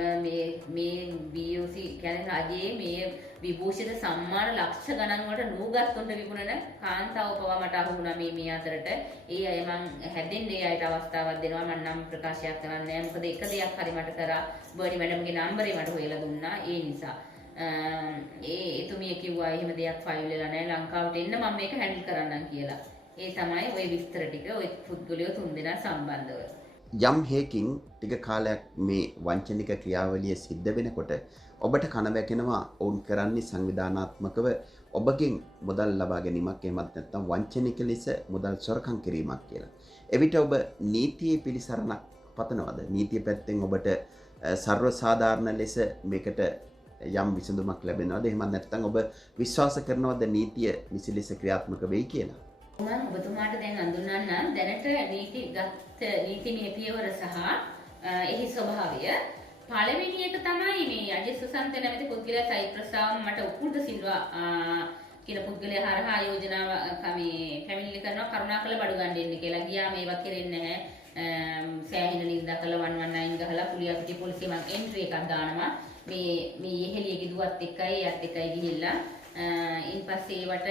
මේ BOC කියන්නේ රජයේ මේ විභූෂිත සම්මාන ලක්ෂ ගණන් වලට නූගස්තුන්ට විකුණන කාන්තාව පවා මට අහු වුණා මේ අතරට. ඒ අය මං හැදෙන්නේ ඒ අයට අවස්ථාවක් දෙනවා මම නම් ප්‍රකාශයක් කරන්නේ නැහැ. මොකද එක දෙයක් හරි මට කරා බර්නි මැඩම්ගේ නම්බරේ මට හොයලා දුන්නා. ඒ නිසා එතුමිය කිව්වා එහෙම දෙයක් ෆයිල් වෙලා නැහැ ලංකාවට එන්න මම මේක හැන්ඩල් කරන්නම් කියලා. ඒ තමයි ওই විස්තර ටික ওই පුද්ගලයෝ තුන්දෙනා සම්බන්ධව. යම් හේකින් ටික කාලයක් මේ වංචනික ක්‍රියාවලිය සිද්ධ වෙනකොට ඔබට කන වැකෙනවා ඔවුන් කරන්නේ සංවිධානාත්මකව ඔබගෙන් මුදල් ලබා ගැනීමක් එහෙමත් නැත්නම් වංචනික ලෙස මුදල් සොරකම් කිරීමක් කියලා. එවිට ඔබ නීතියේ පිළිසරණක් පතනවද? නීතිය පැත්තෙන් ඔබට සර්ව සාධාරණ ලෙස මේකට යම් විසඳුමක් ලැබෙනවද? එහෙමත් නැත්නම් ඔබ විශ්වාස කරනවද නීතිය නිසි ලෙස ක්‍රියාත්මක වෙයි කියලා? මම ඔබතුමාට දැන් අඳුනන්න දැනට නීතිමය පියවර සහ එහි ස්වභාවය පළවෙනි එක තමයි මේ අජිත් සුසන්ත නැමැති පුද්ගලයා සයිප්‍රස්ාව මට උකුඩ සිල්වා කියන පුද්ගලයා හරහා යෝජනාව පැමිණිලි කරනවා කරුණාකර බඩු ගන්න දෙන්න කියලා. ගියා මේවා කෙරෙන්නේ නැහැ. සෑහෙන නින්දා කළා 119 ගහලා පොලිසිය මං එන්ට්‍රි එකක් දානවා. මේ යෙහෙලියගේ දුවත් එක්කයි එයත් එක්කයි ගිහිල්ලා ඉන් පස්සේ ඒවට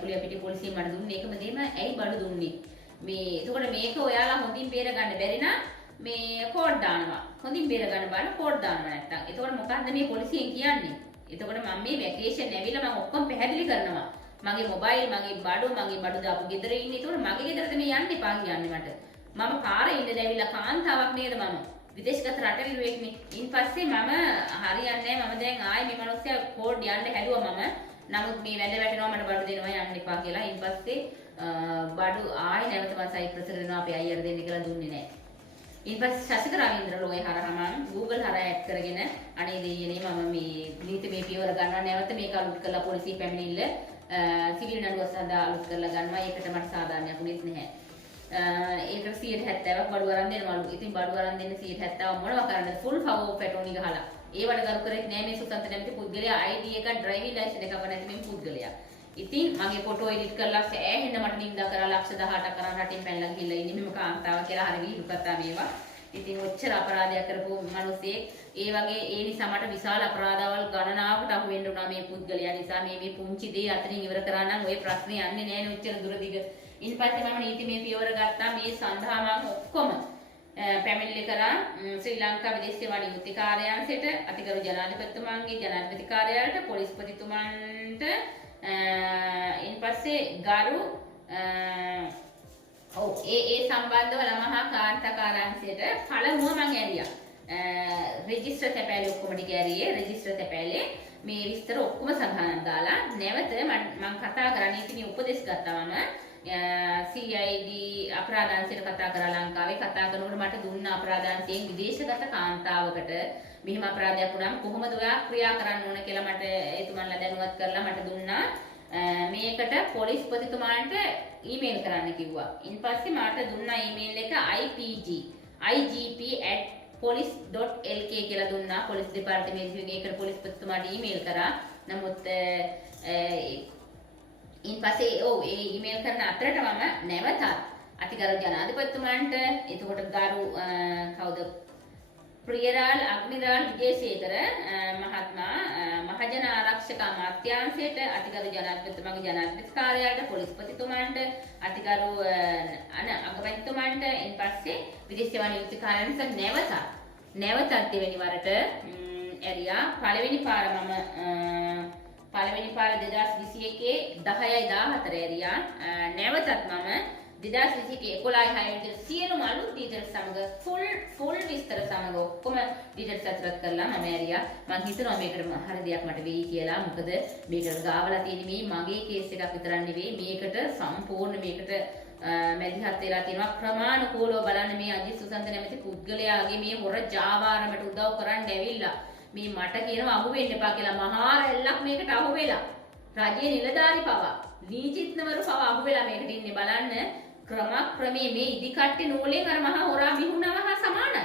කුලියපිටිය පොලිසිය මට දුන්නේ ඒකම දෙම ඇයි බඩු දුන්නේ මේ එතකොට මේක ඔයාලා හොඳින් බේර ගන්න බැරි නම් මේ කෝඩ් දානවා හොඳින් බේර ගන්න බලන්න කෝඩ් දානවා නැත්තම් එතකොට මොකද්ද මේ පොලිසියෙන් කියන්නේ එතකොට මම මේ වැකේෂන් ඇවිල්ලා මම ඔක්කොම පැහැදිලි කරනවා මගේ මොබයිල් මගේ බඩු දාපු ගෙදර ඉන්නේ එතකොට මගේ ගෙදරට මේ යන්න එපා කියන්නේ මට මම කාරේ ඉඳලා ඇවිල්ලා කාන්තාවක් නේද මම විදේශගත රටවිරුවෙක්නේ ඉන් පස්සේ මම හරියන්නේ නැහැ මම දැන් ආයේ මේ මිනිස්සයා කෝඩ් යන්න හැදුවා මම නමුත් මේ වැඳ වැටෙනවා මට බඩු දෙනවා යන්න එපා කියලා ඉන් පස්සේ බඩු ආයේ නැවත මම සයිප්‍රස් කරනවා අපේ අයියර දෙන්න කියලා දුන්නේ නැහැ ඊට පස්සේ ශසික රවීන්ද්‍ර ලෝය හරහා මම Google හරහා ඇඩ් කරගෙන අනේ දෙයියනේ මම මේ නීතිමය පියවර ගන්නවා නැවත මේක අලුත් කරලා පොලිසිය පැමිණිල්ල සිවිල් නඩුව සඳහා අලුත් කරලා ගන්නවා ඒකට මට සාධාරණයක් උනේත් නැහැ ඒකට 70ක් බඩු අරන් දෙනවලු ඉතින් බඩු අරන් දෙන්න 70ක් මොනවා කරන්නද ෆුල් පවර් පැටෝනි ගහලා ඒවට ගරු කරේ නෑ මේ සුසන්ත නැමැති පුද්ගලයා ID එක ඩ්‍රයිවිං ලයිසන් එකක් නැති මේ පුද්ගලයා ඉතින් මගේ ෆොටෝ එඩිට් කරලා සෑහෙන්න මට නින්දා කරලා ලක්ෂ 18ක් කරන් රටින් පැනලා ගිහලා ඉන්නේ මෙහෙම කාන්තාව කියලා හරි විහිළු කතා මේවා. ඉතින් ඔච්චර අපරාධයක් කරපු මිනිස්සෙක් ඒ වගේ ඒ නිසා මට විශාල අපරාධවල් ගණනාවකට අහු වෙන්න උනා මේ පුද්ගලයා නිසා මේ පුංචි දේ අතරින් ඉවර කරා නම් ওই ප්‍රශ්නේ යන්නේ නෑ නේ ඔච්චර දුර දිග. ඉන්පස්සේ මම නීතිමය පියවර ගත්තා මේ සඳහා මම ඔක්කොම පැමිණිලි කරා ශ්‍රී ලංකා විදේශ සේවා නියුක්ති කාර්යාංශයට අතිගරු ජනාධිපතිතුමන්ගේ ජනාධිපති කාර්යාලයට පොලිස්පතිතුමන්ට ඉන් පස්සේ ගරු ඒ සම්බන්ධව ළමහා කාන්තා කාර්යාංශයට පළමුව මම ඇරියා රෙජිස්ටර් තැපෑලේ ඔක්කොම ටික ඇරියේ රෙජිස්ටර් තැපෑලේ මේ විස්තර ඔක්කොම සඳහන් දාලා නැවත මම කතා කරා නීතිමය උපදෙස් ගත්තා මම CID අපරාධාංශයට කතා කරා ලංකාවේ කතා කරනකොට මට දුන්න අපරාධාංශයෙන් විදේශගත කාන්තාවකට මෙහිම අපරාධයක් වුණාම කොහොමද ඔයා ක්‍රියා කරන්න ඕන කියලා මට එතුමන්ලා දැනුවත් කරලා මට දුන්නා මේකට පොලිස්පතිතුමාන්ට ඊමේල් කරන්න කිව්වා. ඉන්පස්සේ මට දුන්නා ඊමේල් එක igp@police.lk කියලා දුන්නා පොලිස් දෙපාර්තමේන්තුවේ ඒකට පොලිස්පතිතුමාට ඊමේල් කරා. නමුත් ඉන්පස්සේ ඒ ඊමේල් කරන අතරට මම නැවතත් අතිගරු ජනාධිපතිතුමාන්ට එතකොට ගරු කවුද ප්‍රියරාල් අග්නිරාල් විජේසේකර මහත්මයා මහජන ආරක්ෂක අමාත්‍යාංශයට අතිගරු ජනාධිපතිතුමාගේ ජනාධිපති කාර්යාලයට පොලිස්පතිතුමාන්ට අතිගරු අගමැතිතුමාන්ට ඉන්පස්සේ විදේශ සේවා නියුක්ති කාර්යාලයට නැවතත් දෙවෙනි වරට ඇරියා පළවෙනි පාර 2021 10/14 ඇරියා නැවතත් මම 2021 11/6 සියලුම අලුත් ඩීටේල්ස් සමග ෆුල් විස්තර සමග ඔක්කොම ඩීටේල්ස් අතරත් කරලා මම ඇරියා මම හිතනවා මේකට හරි දෙයක් මට වෙයි කියලා මොකද මේකට ගාවලා තියෙන මේ මගේ කේස් එකක් විතරක් නෙවෙයි මේකට සම්පූර්ණ මේකට මැදිහත් වෙලා තියෙනවා ක්‍රමානුකූලව බලන්න මේ අජිත් සුසන්ත නැමැති පුද්ගලයාගේ මේ හොර ජාවාරමට උදව් කරන්න ඇවිල්ලා මේ මට කියනවා අහු වෙන්න එපා කියලා මහා රැල්ලක් මේකට අහු වෙලා රජයේ නිලධාරි පවා නීතිඥවරු පවා අහු වෙලා මේකට ඉන්නේ බලන්න ක්‍රමයේ මේ ඉදිකට්ටේ නූලෙන් අර මහා හොරා විහුණව හා සමානයි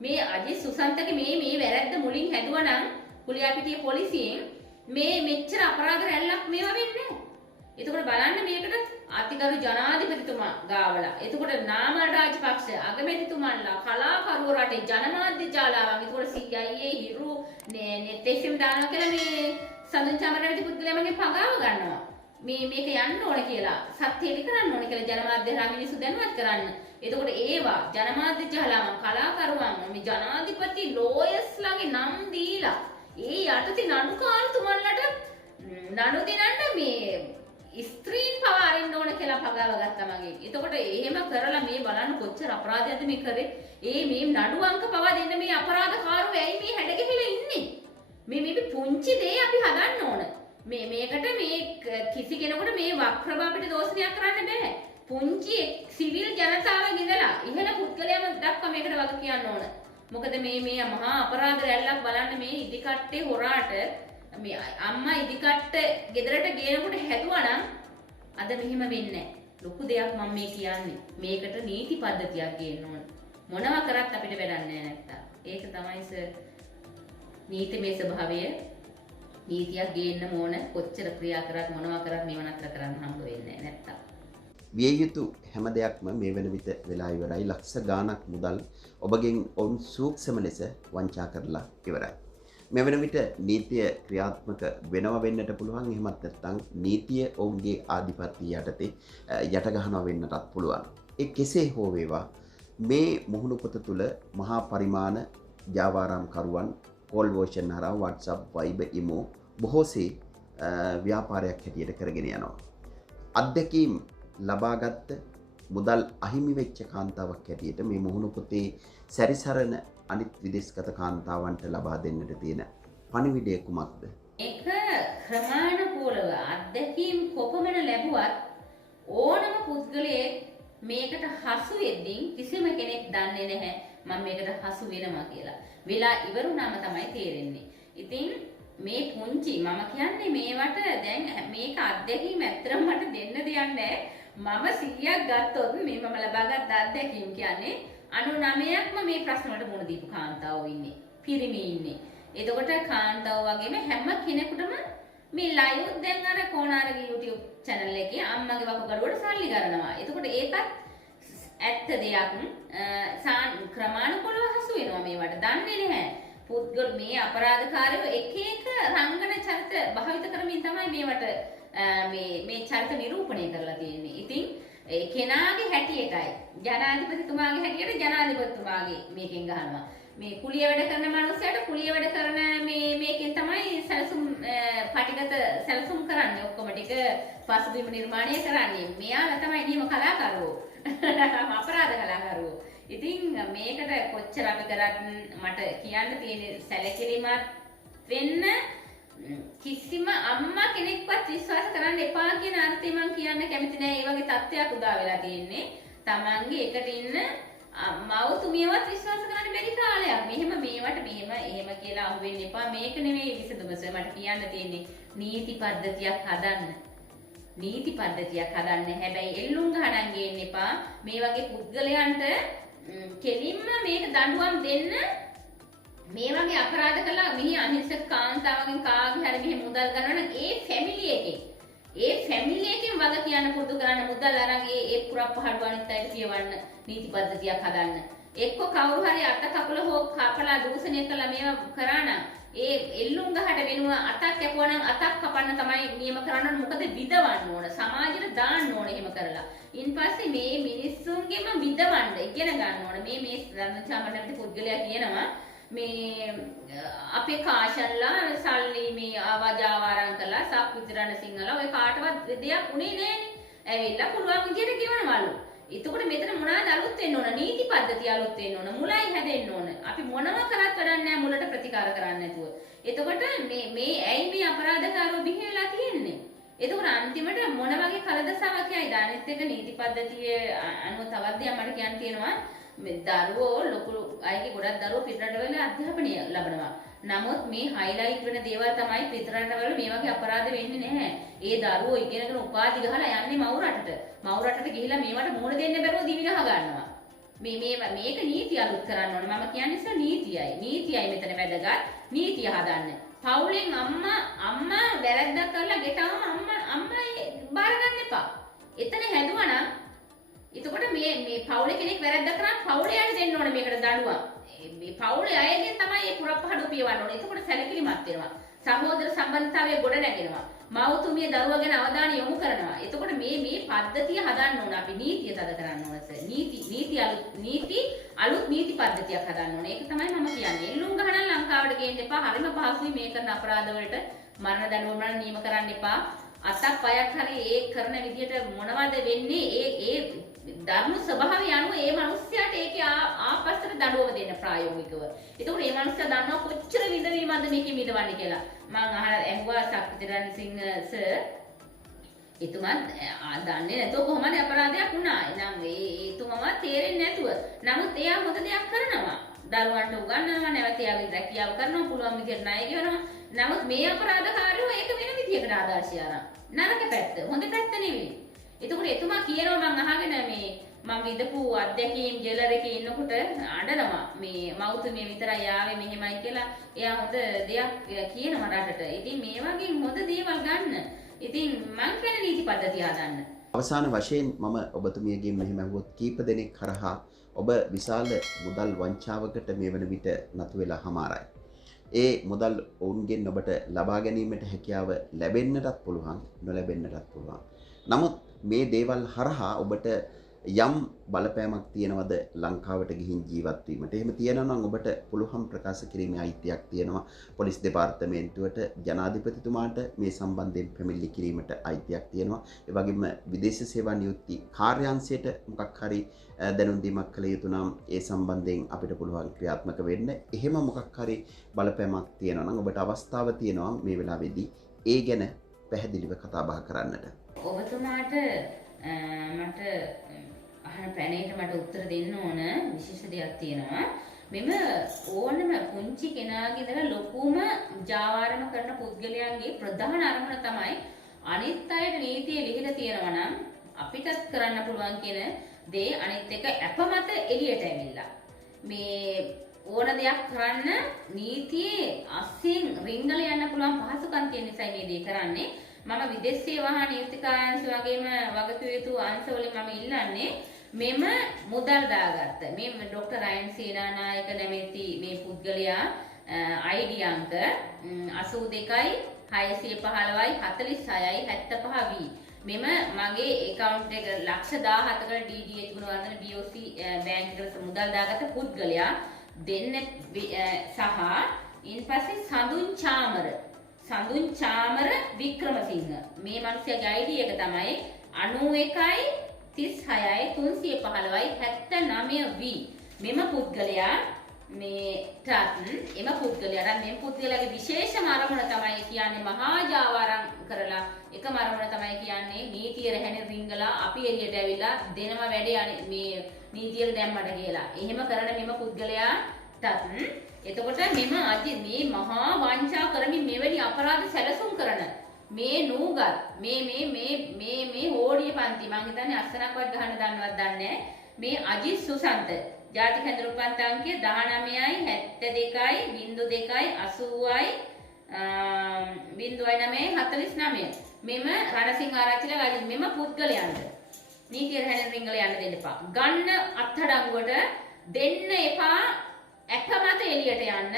මේ අජිත් සුසන්තගේ මේ වැරද්ද මුලින් හැදුවා නම් කුලියාපිටිය පොලිසියෙන් මේ මෙච්චර අපරාධ රැල්ලක් මේවා වෙන්නේ නැහැ එතකොට බලන්න මේකට අතිගරු ජනාධිපතිතුමා ගාවලා එතකොට නාම රාජපක්ෂ අගමැතිතුමන්ලා කලාකරුවෝ රටේ ජනමාධ්‍ය ජාලාවන් එතකොට CIA හිරු net FM දානවා කියලා මේ සඳුන් චමරවැටි පුද්ගලයා මගේ පගාව ගන්නවා මේක යන්න ඕන කියලා සත්‍ය එලි කරන්න ඕන කියලා ජනමාධ්‍ය හරහා මිනිස්සු දැනුවත් කරන්න. එතකොට ඒවා ජනමාධ්‍ය ජාලාවන් කලාකරුවන් මේ ජනාධිපති ලෝයර්ස්ලාගේ නම් දීලා ඒ යටතේ නඩුකාරතුමන්ලට නඩු දෙනන්න මේ ස්ත්‍රීන් පවා අරින්න ඕන කියලා පගාව ගත්තා මගේ. එතකොට එහෙම කරලා මේ බලන්න කොච්චර අපරාධයක්ද මේ කරේ. මේ නඩු අංක පවා දෙන්න මේ අපරාධකාරෝ ඇයි මේ හැඩගැහිලා ඉන්නේ? මේ පුංචි දේ අපි හදන්න ඕන. මේකට මේ කිසි කෙනෙකුට මේ වක්‍රව අපිට දෝෂණයක් කරන්න බෑ. පුංචි සිවිල් ජනතාවගේ ඉඳලා ඉහළ පුද්ගලයාම දක්වා මේකට වග කියන්න ඕන. මොකද මේ මහා අපරාධ රැල්ලක් බලන්න මේ ඉදිකට්ටේ හොරාට මේ අම්මා ඉදිකට්ට ගෙදරට ගේනකොට හැදුවා නම් අද මෙහෙම වෙන්නේ නැහැ. ලොකු දෙයක් මම මේ කියන්නේ. මේකට නීති පද්ධතියක් ගේන්න ඕන. මොනවා කරත් අපිට වැඩක් නැහැ නැත්තම්. ඒක තමයි සර් නීතිමය ස්වභාවය. නීතියක් ගේන්න ඕන. කොච්චර ක්‍රියා කරත් මොනවා කරත් මේව නතර කරන්න හම්බ වෙන්නේ නැහැ නැත්තම්. විය යුතු හැම දෙයක්ම මේ වෙන විට වෙලා ඉවරයි. ලක්ෂ ගාණක් මුදල් ඔබගෙන් ඔවුන් සූක්ෂම ලෙස වංචා කරලා ඉවරයි. මෙවන විට නීතිය ක්‍රියාත්මක වෙනවා වෙන්නට පුළුවන්. එහෙමත් නැත්නම් නීතිය ඔවුන්ගේ ආධිපත්‍ය යටතේ යට ගහනවා වෙන්නටත් පුළුවන්. ඒ කෙසේ හෝ වේවා මේ මුහුණු පොත තුළ මහා පරිමාණ ජාවාරම් කරුවන් කෝල් වර්ෂන් හරහා WhatsApp Viber imo බොහෝසේ ව්‍යාපාරයක් හැටියට කරගෙන යනවා. අත්දැකීම් ලබාගත් මුදල් අහිමි වෙච්ච කාන්තාවක් හැටියට මේ මුහුණු පොතේ සැරිසරන අනිත් විදේශගත කාන්තාවන්ට ලබා දෙන්නට තියෙන පණිවිඩය කුමක්ද? ඒක ක්‍රමානුකූලව අත්දැකීම් කොපමණ ලැබුවත් ඕනම පුද්ගලයෙක් මේකට හසු වෙද්දී කිසිම කෙනෙක් දන්නේ නැහැ මම මේකට හසු වෙනවා කියලා. වෙලා ඉවරුනම තමයි තේරෙන්නේ. ඉතින් මේ පුංචි මම කියන්නේ මේවට දැන් මේක අත්දැකීම් ඇත්තටම මට දෙන්න දෙයක් නැහැ. මම 100ක් ගත්තොත් මේ මම ලබාගත් අත්දැකීම් කියන්නේ 99ක්ම මේ ප්‍රශ්න වලට මුහුණ දීපු කාන්තාවෝ ඉන්නේ. පිරිමි ඉන්නේ. එතකොට කාන්තාවෝ වගේම හැම කෙනෙකුටම මේ ලයිව් දැන් අර කොනාරගේ YouTube channel එකේ අම්මගේ වකුගඩුවට සල්ලි ගන්නවා. එතකොට ඒකත් ඇත්ත දෙයක්. ක්‍රමානුකූලව හසු වෙනවා මේවට. දන්නේ නැහැ. පුද්ගල මේ අපරාධකාරයෝ එක එක රංගන චරිත භාවිත කරමින් තමයි මේවට මේ චරිත නිරූපණය කරලා තියෙන්නේ. ඉතින් ඒ කෙනාගේ හැටියටයි ජනාධිපතිතුමාගේ හැටියට ජනාධිපතිතුමාගේ මේකෙන් ගහනවා. මේ කුලිය වැඩ කරන මිනිස්සුන්ට කුලිය වැඩ කරන මේකෙන් තමයි සැලසුම් පටිගත සැලසුම් කරන්නේ. ඔක්කොම ටික පසුබිම නිර්මාණය කරන්නේ. මෙයාලා තමයි නියම කලාකරුවෝ. අපරාධ කලාකරුවෝ. ඉතින් මේකට කොච්චර අපි කරත් මට කියන්න තියෙන සැලකිලිමත් වෙන්න කිසිම අම්මා කෙනෙක්වත් විශ්වාස කරන්න එපා කියන අර්ථය මම කියන්න කැමති නෑ. ඒ වගේ තත්ත්වයක් උදා වෙලා තියෙන්නේ. Tamange එකට ඉන්න මව්තුමියවත් විශ්වාස කරන්න බැරි කාලයක්. මෙහෙම එහෙම කියලා අහු වෙන්න එපා. මේක නෙමෙයි විසඳුම සර්. මට කියන්න තියෙන්නේ නීති පද්ධතියක් හදන්න. නීති පද්ධතියක් හදන්න. හැබැයි එල්ලුම් ගහනන් ගේන්න එපා. මේ වගේ පුද්ගලයන්ට කෙලින්ම මේක දඬුවම් දෙන්න. මේ වගේ අපරාධ කළා මෙහි අහිංසක කාන්තාවගෙන් කාගේ හරි මෙහි මුදල් ගන්නවනම් ඒ ෆැමිලි එකෙන් වග කියන්න පුරුදු කරන්න මුදල් අරන් ඒ පුරප්පහඩුව අනිත් අයට කියවන්න නීති පද්ධතියක් හදන්න. එක්ක කවුරු හරි අත කකුල හෝ කපලා දූෂණය කළා මේවා කරා නම් ඒ එල්ලුම් ගහට වෙනුව අතක් කැපුවා නම් අතක් කපන්න තමයි නියම කරන්න. මොකද විදවන්න ඕන. සමාජයට දාන්න ඕන එහෙම කරලා. ඉන්පස්සේ මේ මිනිස්සුන්ගෙම විදවන්න ඉගෙන ගන්න ඕන. මේ රණචාමණ්ඩලේ පුද්ගලයා කියනවා මේ අපේ කාෂල්ලා සල්ලි මේ ආවාජාවාරම් කළා සක්විතිරණ සිංහලා ඔය කාටවත් දෙයක් උනේ නෑනේ. ඇවිල්ලා පුළුවන් විදියට ගෙවනවලු. එතකොට මෙතන මොනවාද අලුත් වෙන්න ඕන? නීති පද්ධතිය අලුත් වෙන්න ඕන. මුලයි හැදෙන්න ඕන. අපි මොනවා කරත් වැඩක් නෑ මුලට ප්‍රතිකාර කරන්න නැතුව. එතකොට මේ ඇයි මේ අපරාධකාරෝ බිහිවෙලා තියෙන්නේ? එතකොට අන්තිමට මොන වගේ කලදසාවක් යයිද? අනිත් එක නීති පද්ධතිය අනුව තවත් දෙයක් මට කියන්න තියෙනවා. මේ දරුවෝ ලොකු අයගේ ගොඩක් දරුවෝ පිටරටවල අධ්‍යාපනය ලබනවා. නමුත් මේ හයිලයිට් වෙන දේවල් තමයි පිටරටවල මේ වගේ අපරාධ වෙන්නේ නැහැ. ඒ දරුවෝ ඉගෙනගෙන උපාධි ගහලා යන්නේ මව් රටට. මව් රටට ගිහිල්ලා මේවට මුහුණ දෙන්න බැරුව දිවි ගහ ගන්නවා. මේක නීතිය අලුත් කරන්න ඕනේ. මම කියන්නේ නීතියයි. නීතියයි මෙතන වැදගත්. නීතිය හදන්න. පවුලෙන් අම්මා වැරද්දක් කරලා ගෙටවම අම්මා බාර ගන්න එපා. එතන හැදුවා නම් එතකොට මේ පවුලේ කෙනෙක් වැරද්දක් කරා පවුලේ අය දෙන්න ඕනේ මේකට දඬුවම්. මේ පවුලේ අයගෙන් තමයි මේ පුරප්පහඩු පියවන්න ඕනේ. එතකොට සැලකිලිමත් වෙනවා. සහෝදර සම්බන්ධතාවය ගොඩ නැගෙනවා. මව්තුමිය දරුවා ගැන අවධානය යොමු කරනවා. එතකොට මේ පද්ධතිය හදන්න ඕන. අපි නීතිය තද කරන්න ඕන සර්. අලුත් නීති පද්ධතියක් හදන්න ඕන. ඒක තමයි මම කියන්නේ. එල්ලුම් ගහන ලංකාවට ගේන්න එපා. හරිම පහසුයි මේ කරන අපරාධ වලට මරණ දඬුවම නියම කරන්න එපා. අතක් පයක් හරි ඒ කරන විදියට මොනවද වෙන්නේ? ඒ ධර්ම ස්වභාවය අනුව ඒ මිනිස්යාට ඒකේ ආපස්සට දඬුවම දෙන්න ප්‍රායෝගිකව. එතකොට මේ මිනිස්යා දන්නවා කොච්චර විඳවීමක්ද මේකේ මිදවන්නේ කියලා. මම ඇහුවා සක්විතිරණ සිංහ සර් එතුමත් දන්නේ නැතුව කොහොමද අපරාධයක් වුණා. එනම් එතුමම තේරෙන්නේ නැතුව. නමුත් එයා හොඳ දෙයක් කරනවා. දරුවන්ට උගන්වනවා, නැවත එයාගේ රැකියාව කරනවා, පුළුවන් විදිහට ණය ගෙවනවා. නමුත් මේ අපරාධකාරයෝ ඒක වෙන විදිහකට ආදර්ශය අරන්. නරක පැත්ත, හොඳ පැත්ත නෙවෙයි. එතකොට එතුමා කියනවා මම අහගෙන මම විදපු අධ්‍යක්ෂකීම් ජෙලර් එකේ ඉන්නකොට අඬනවා මේ මව්තුමිය විතරයි ආවේ මෙහෙමයි කියලා. එයා හොඳ දෙයක් කියනවා රටට. ඉතින් මේ වගේ හොඳ දේවල් ගන්න. ඉතින් මං කියන නීති පද්ධතිය හදන්න. අවසාන වශයෙන් මම ඔබතුමියගෙන් මෙහෙම අහුවොත් කීප දෙනෙක් කරහා ඔබ විශාල මුදල් වංචාවකට මේ වන විට නතු වෙලා හමාරයි. ඒ මුදල් ඔවුන්ගෙන් ඔබට ලබා ගැනීමට හැකියාව ලැබෙන්නටත් පුළුවන් නොලැබෙන්නටත් පුළුවන්. නමුත් මේ දේවල් හරහා ඔබට යම් බලපෑමක් තියෙනවද ලංකාවට ගිහින් ජීවත් වීමට? එහෙම තියෙනවා නම් ඔබට පුළුවන් ප්‍රකාශ කිරීමේ අයිතියක් තියෙනවා. පොලිස් දෙපාර්තමේන්තුවට ජනාධිපතිතුමාට මේ සම්බන්ධයෙන් පැමිණිලි කිරීමට අයිතියක් තියෙනවා. ඒ වගේම විදේශ සේවා නියුක්ති කාර්යාංශයට මොකක් හරි දැනුම් දීමක් කළ යුතු නම් ඒ සම්බන්ධයෙන් අපිට පුළුවන් ක්‍රියාත්මක වෙන්න. එහෙම මොකක් හරි බලපෑමක් තියෙනවා නම් ඔබට අවස්ථාව තියෙනවා මේ වෙලාවේදී ඒ ගැන පැහැදිලිව කතා බහ කරන්නට. ඔබතුමාට මට අහන ප්‍රණේට මට උත්තර දෙන්න ඕන විශේෂ දෙයක් තියෙනවා. මෙම ඕනම පුංචි කෙනාගේ ඉඳලා ලොකුම ජාවාරම කරන පුද්ගලයන්ගේ ප්‍රධාන අරමුණ තමයි අනිත් අයට නීතිය ලිහිලා තියෙනවා නම් අපිටත් කරන්න පුළුවන් කියන දේ අනිත් එක අප මත එළියට ඇවිල්ලා මේ ඕන දෙයක් කරන්න නීතියේ අස්සින් රිංගල යන්න පුළුවන් පහසුකම් තියෙන නිසා මේ දේ කරන්නේ. මම විදේශ සේවා නියුක්ති කාර්යාංශ වගේම වගකිව යුතු අංශවලින් මම ඉල්ලන්නේ මෙම මුදල් දාගත්ත මේ ડોક્ટર අයන් සේනානායක නැමැති මේ පුද්ගලයා ID අංක 82යි 615යි 46යි 75V මෙම මගේ account එක 1,17කට DDH ගුණවර්ධන BOC බැංකුවකට මුදල් දාගත්ත පුද්ගලයා දෙන්න සහ ඉන්පස්සේ සඳුන් චාමර වික්‍රමසිංහ මේ මිනිහගේ ID එක තමයි 91යි 36යි 315යි 79V මෙම පුද්ගලයා එම පුද්ගලයාගේ විශේෂම අරමුණ තමයි කියන්නේ මහා ජාවාරම් කරලා එකම අරමුණ තමයි කියන්නේ නීතිය රැහැනේ රිංගලා අපි එළියට ඇවිල්ලා දෙනම වැඩේ මේ නීතියට දැම්මට කියලා. එහෙම කරන මෙම පුද්ගලයාට එතකොට මෙම මේ මහා වංචා කරමින් මෙවැනි අපරාධ සැලසුම් කරන මේ නූගත් මේ හෝඩිය පන්ති මං හිතන්නේ අස්සනක්වත් ගහන්න දන්නවත් දන්නේ මේ අජිත් සුසන්ත ජාතික හැඳුනුම්පත් අංකය 19යි 72යි 02යි 80යි 0949 මෙම රණසිංහ ආරච්චිලා ගාජි මෙම පුද්ගලයන්ට නීතිය රැහැනේ රිංගල යන්න දෙන්න එපා. ගන්න අත්හඩංගුවට දෙන්න එපා. අප මත එළියට යන්න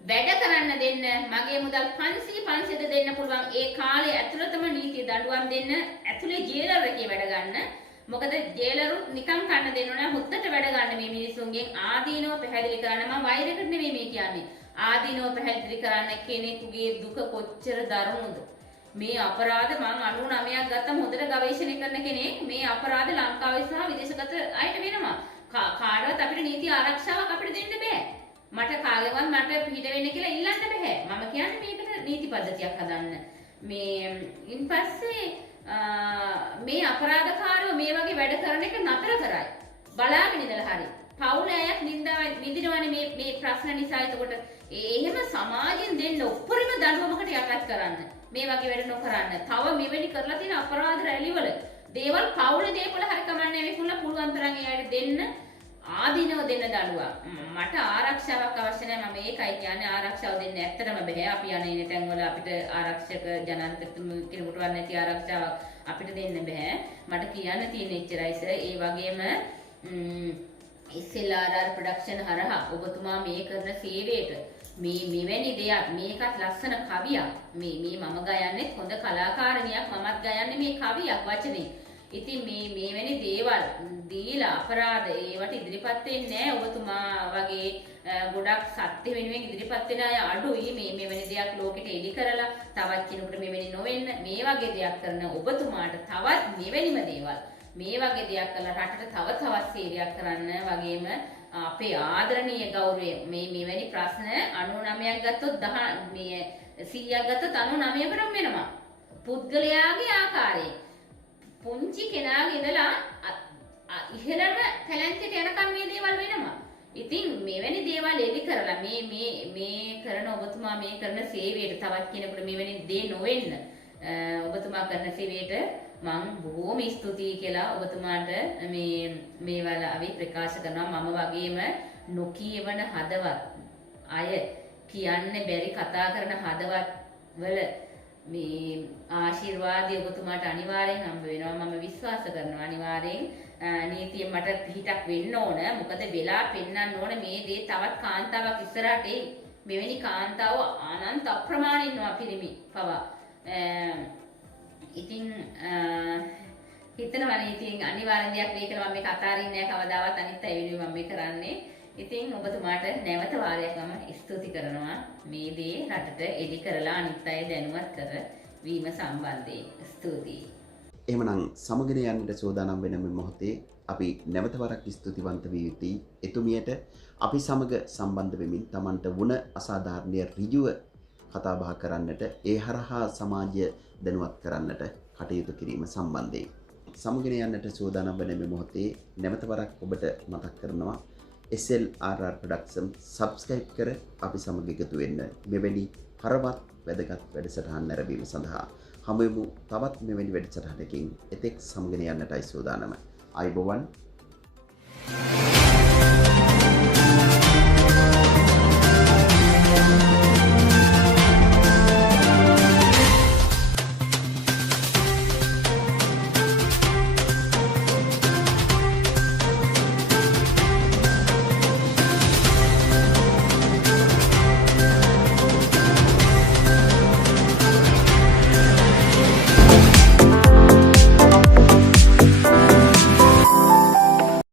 වැඩ කරන්න දෙන්න මගේ මුදල් 500 දෙන්න පුළුවන් ඒ කාලේ ඇතුළතම නීතිය දඬුවම් දෙන්න ඇතුලේ ජේලර් එකේ වැඩ ගන්න මොකද ජේලරුත් නිකන් කන්න දෙන්න ඕන හුත්තට වැඩ ගන්න මේ මිනිසුන්ගෙන් ආදීනව පැහැදිලි කරන්න මම වෛරයකට නෙමෙයි මේ කියන්නේ ආදීනව පැහැදිලි කරන්න කෙනෙකුගේ දුක කොච්චර දරුණුද මේ අපරාධ මම 99ක් ගත්තම හොඳට ගවේෂණය කරන කෙනෙක් මේ අපරාධ ලංකාවේ සහ විදේශගත අයට වෙනවා කාටවත් අපිට නීති ආරක්ෂාවක් අපිට දෙන්න බෑ. මට කාගෙවත් මට පිට වෙන්න කියලා ඉල්ලන්න බෑ. මම කියන්නේ මේකට නීති පද්ධතියක් හදන්න. මේ ඉන්පස්සේ මේ අපරාධකාරයෝ මේ වගේ වැඩ කරන එක නතර කරයි. බලාගෙන ඉඳලා හරි. පවුල අයත් නිඳිනවනේ මේ ප්‍රශ්න නිසා. එතකොට එහෙම සමාජයෙන් දෙන්න උපරිම දඬුවමකට යටත් කරන්න. මේ වගේ වැඩ නොකරන්න. තව මෙවැනි කරලා තියෙන අපරාධ රැලිවල දේවල් පවුලේ දේපල හරි කමන්නේ මේ පුළුවන් තරම් එයාට දෙන්න ආදීනව දෙන්න දඬුවම් මට ආරක්ෂාවක් අවශ්‍ය නැහැ මම ඒකයි කියන්නේ ආරක්ෂාව දෙන්න ඇත්තටම බෑ අපි යන්නේ තැන්වල අපිට ආරක්ෂක ජනාධිපතිතුමා කෙනෙකුට වත් නැති ආරක්ෂාවක් අපිට දෙන්න බෑ මට කියන්න තියෙන එච්චරයි සර් ඒ වගේම SLRR ප්‍රොඩක්ෂන් හරහා ඔබතුමා මේ කරන සේවයට මේ මෙවැනි දෙයක් මේකත් ලස්සන කවියක් මේ මම ගයන්නේ හොඳ කලාකාරණියක් මමත් ගයන්නේ මේ කවියක් වචනේ ඉතින් මේවැනි දේවල් දීලා අපරාධ ඒවට ඉදිරිපත් වෙන්නේ නැහැ ඔබතුමා වගේ ගොඩක් සත්‍ය වෙනුවෙන් ඉදිරිපත් වෙන අය අඩුයි මෙවැනි දෙයක් ලෝකෙට එලි කරලා තවත් කෙනෙකුට මෙවැනි නොවෙන්න මේ වගේ දෙයක් කරන ඔබතුමාට තවත් මෙවැනිම දේවල් මේ වගේ දෙයක් කරලා රටට තවත් සේවයක් කරන්න වගේම අපේ ආදරණීය ගෞරවය මෙවැනි ප්‍රශ්න 99ක් ගත්තොත් 100ක් ගත්තොත් 99කටම වෙනවා පුද්ගලයාගේ ආකාරයේ පුංචි කෙනාගේ ඉඳලා ඉහළම ටැලන්ට් යනකම් මේ දේවල් වෙනවා. ඉතින් මෙවැනි දේවල් එලි කරලා මේ කරන ඔබතුමා මේ කරන සේවයට තවත් කෙනෙකුට මෙවැනි දේ නොවෙන්න ඔබතුමා කරන සේවයට මම බොහොම ස්තුතියි කියලා ඔබතුමාට මේවල අපි ප්‍රකාශ කරනවා. මම වගේම නොකියවන හදවත් අය කියන්න බැරි කතා කරන හදවත් වල මේ ආශිර්වාදය ඔබතුමාට අනිවාර්යෙන් හම්බ වෙනවා මම විශ්වාස කරනවා අනිවාර්යෙන් නීතියෙන් මට පිටක් වෙන්න ඕන මොකද වෙලා පෙන්වන්න ඕන මේ දේ තවත් කාන්තාවක් ඉස්සරහට මෙවැනි කාන්තාව අනන්ත අප්‍රමාණ ඉන්නවා පිරිමි පවා. ඉතින් හිතනවනේ ඉතින් අනිවාර්ය දෙයක් වෙයි කියලා මම මේක අතාරින්නේ නැහැ කවදාවත් අනිත් අය වෙනුවෙන් මම මේ කරන්නේ. ඉතින් ඔබතුමාට නැවත වාරයක් මම ස්තුති කරනවා මේ දේ රටට එලි කරලා අනිත් අය දැනුවත් කර වීම සම්බන්ධයෙන්. ස්තුතියි. එහෙමනම් සමගින යන්නට සූදානම් වෙන මේ මොහොතේ අපි නැවත වරක් ස්තුතිවන්ත විය යුතුයි එතුමියට අපි සමග සම්බන්ධ වෙමින් Tamanට වුණ අසාධාරණීය ඍජුව කතා බහ කරන්නට ඒ හරහා සමාජය දැනුවත් කරන්නට කටයුතු කිරීම සම්බන්ධයෙන් සමගින යන්නට සූදානම් වෙන මේ මොහොතේ නැවත වරක් ඔබට මතක් කරනවා SLRR Production subscribe කර අපි සමග එකතු වෙන්න මෙවැනි හරවත් වැදගත් වැඩසටහන් නැරඹීම සඳහා හමු වෙමු තවත් මෙවැනි වැඩසටහනකින් එතෙක් සමගින යන්නටයි සූදානම. අයබෝවන්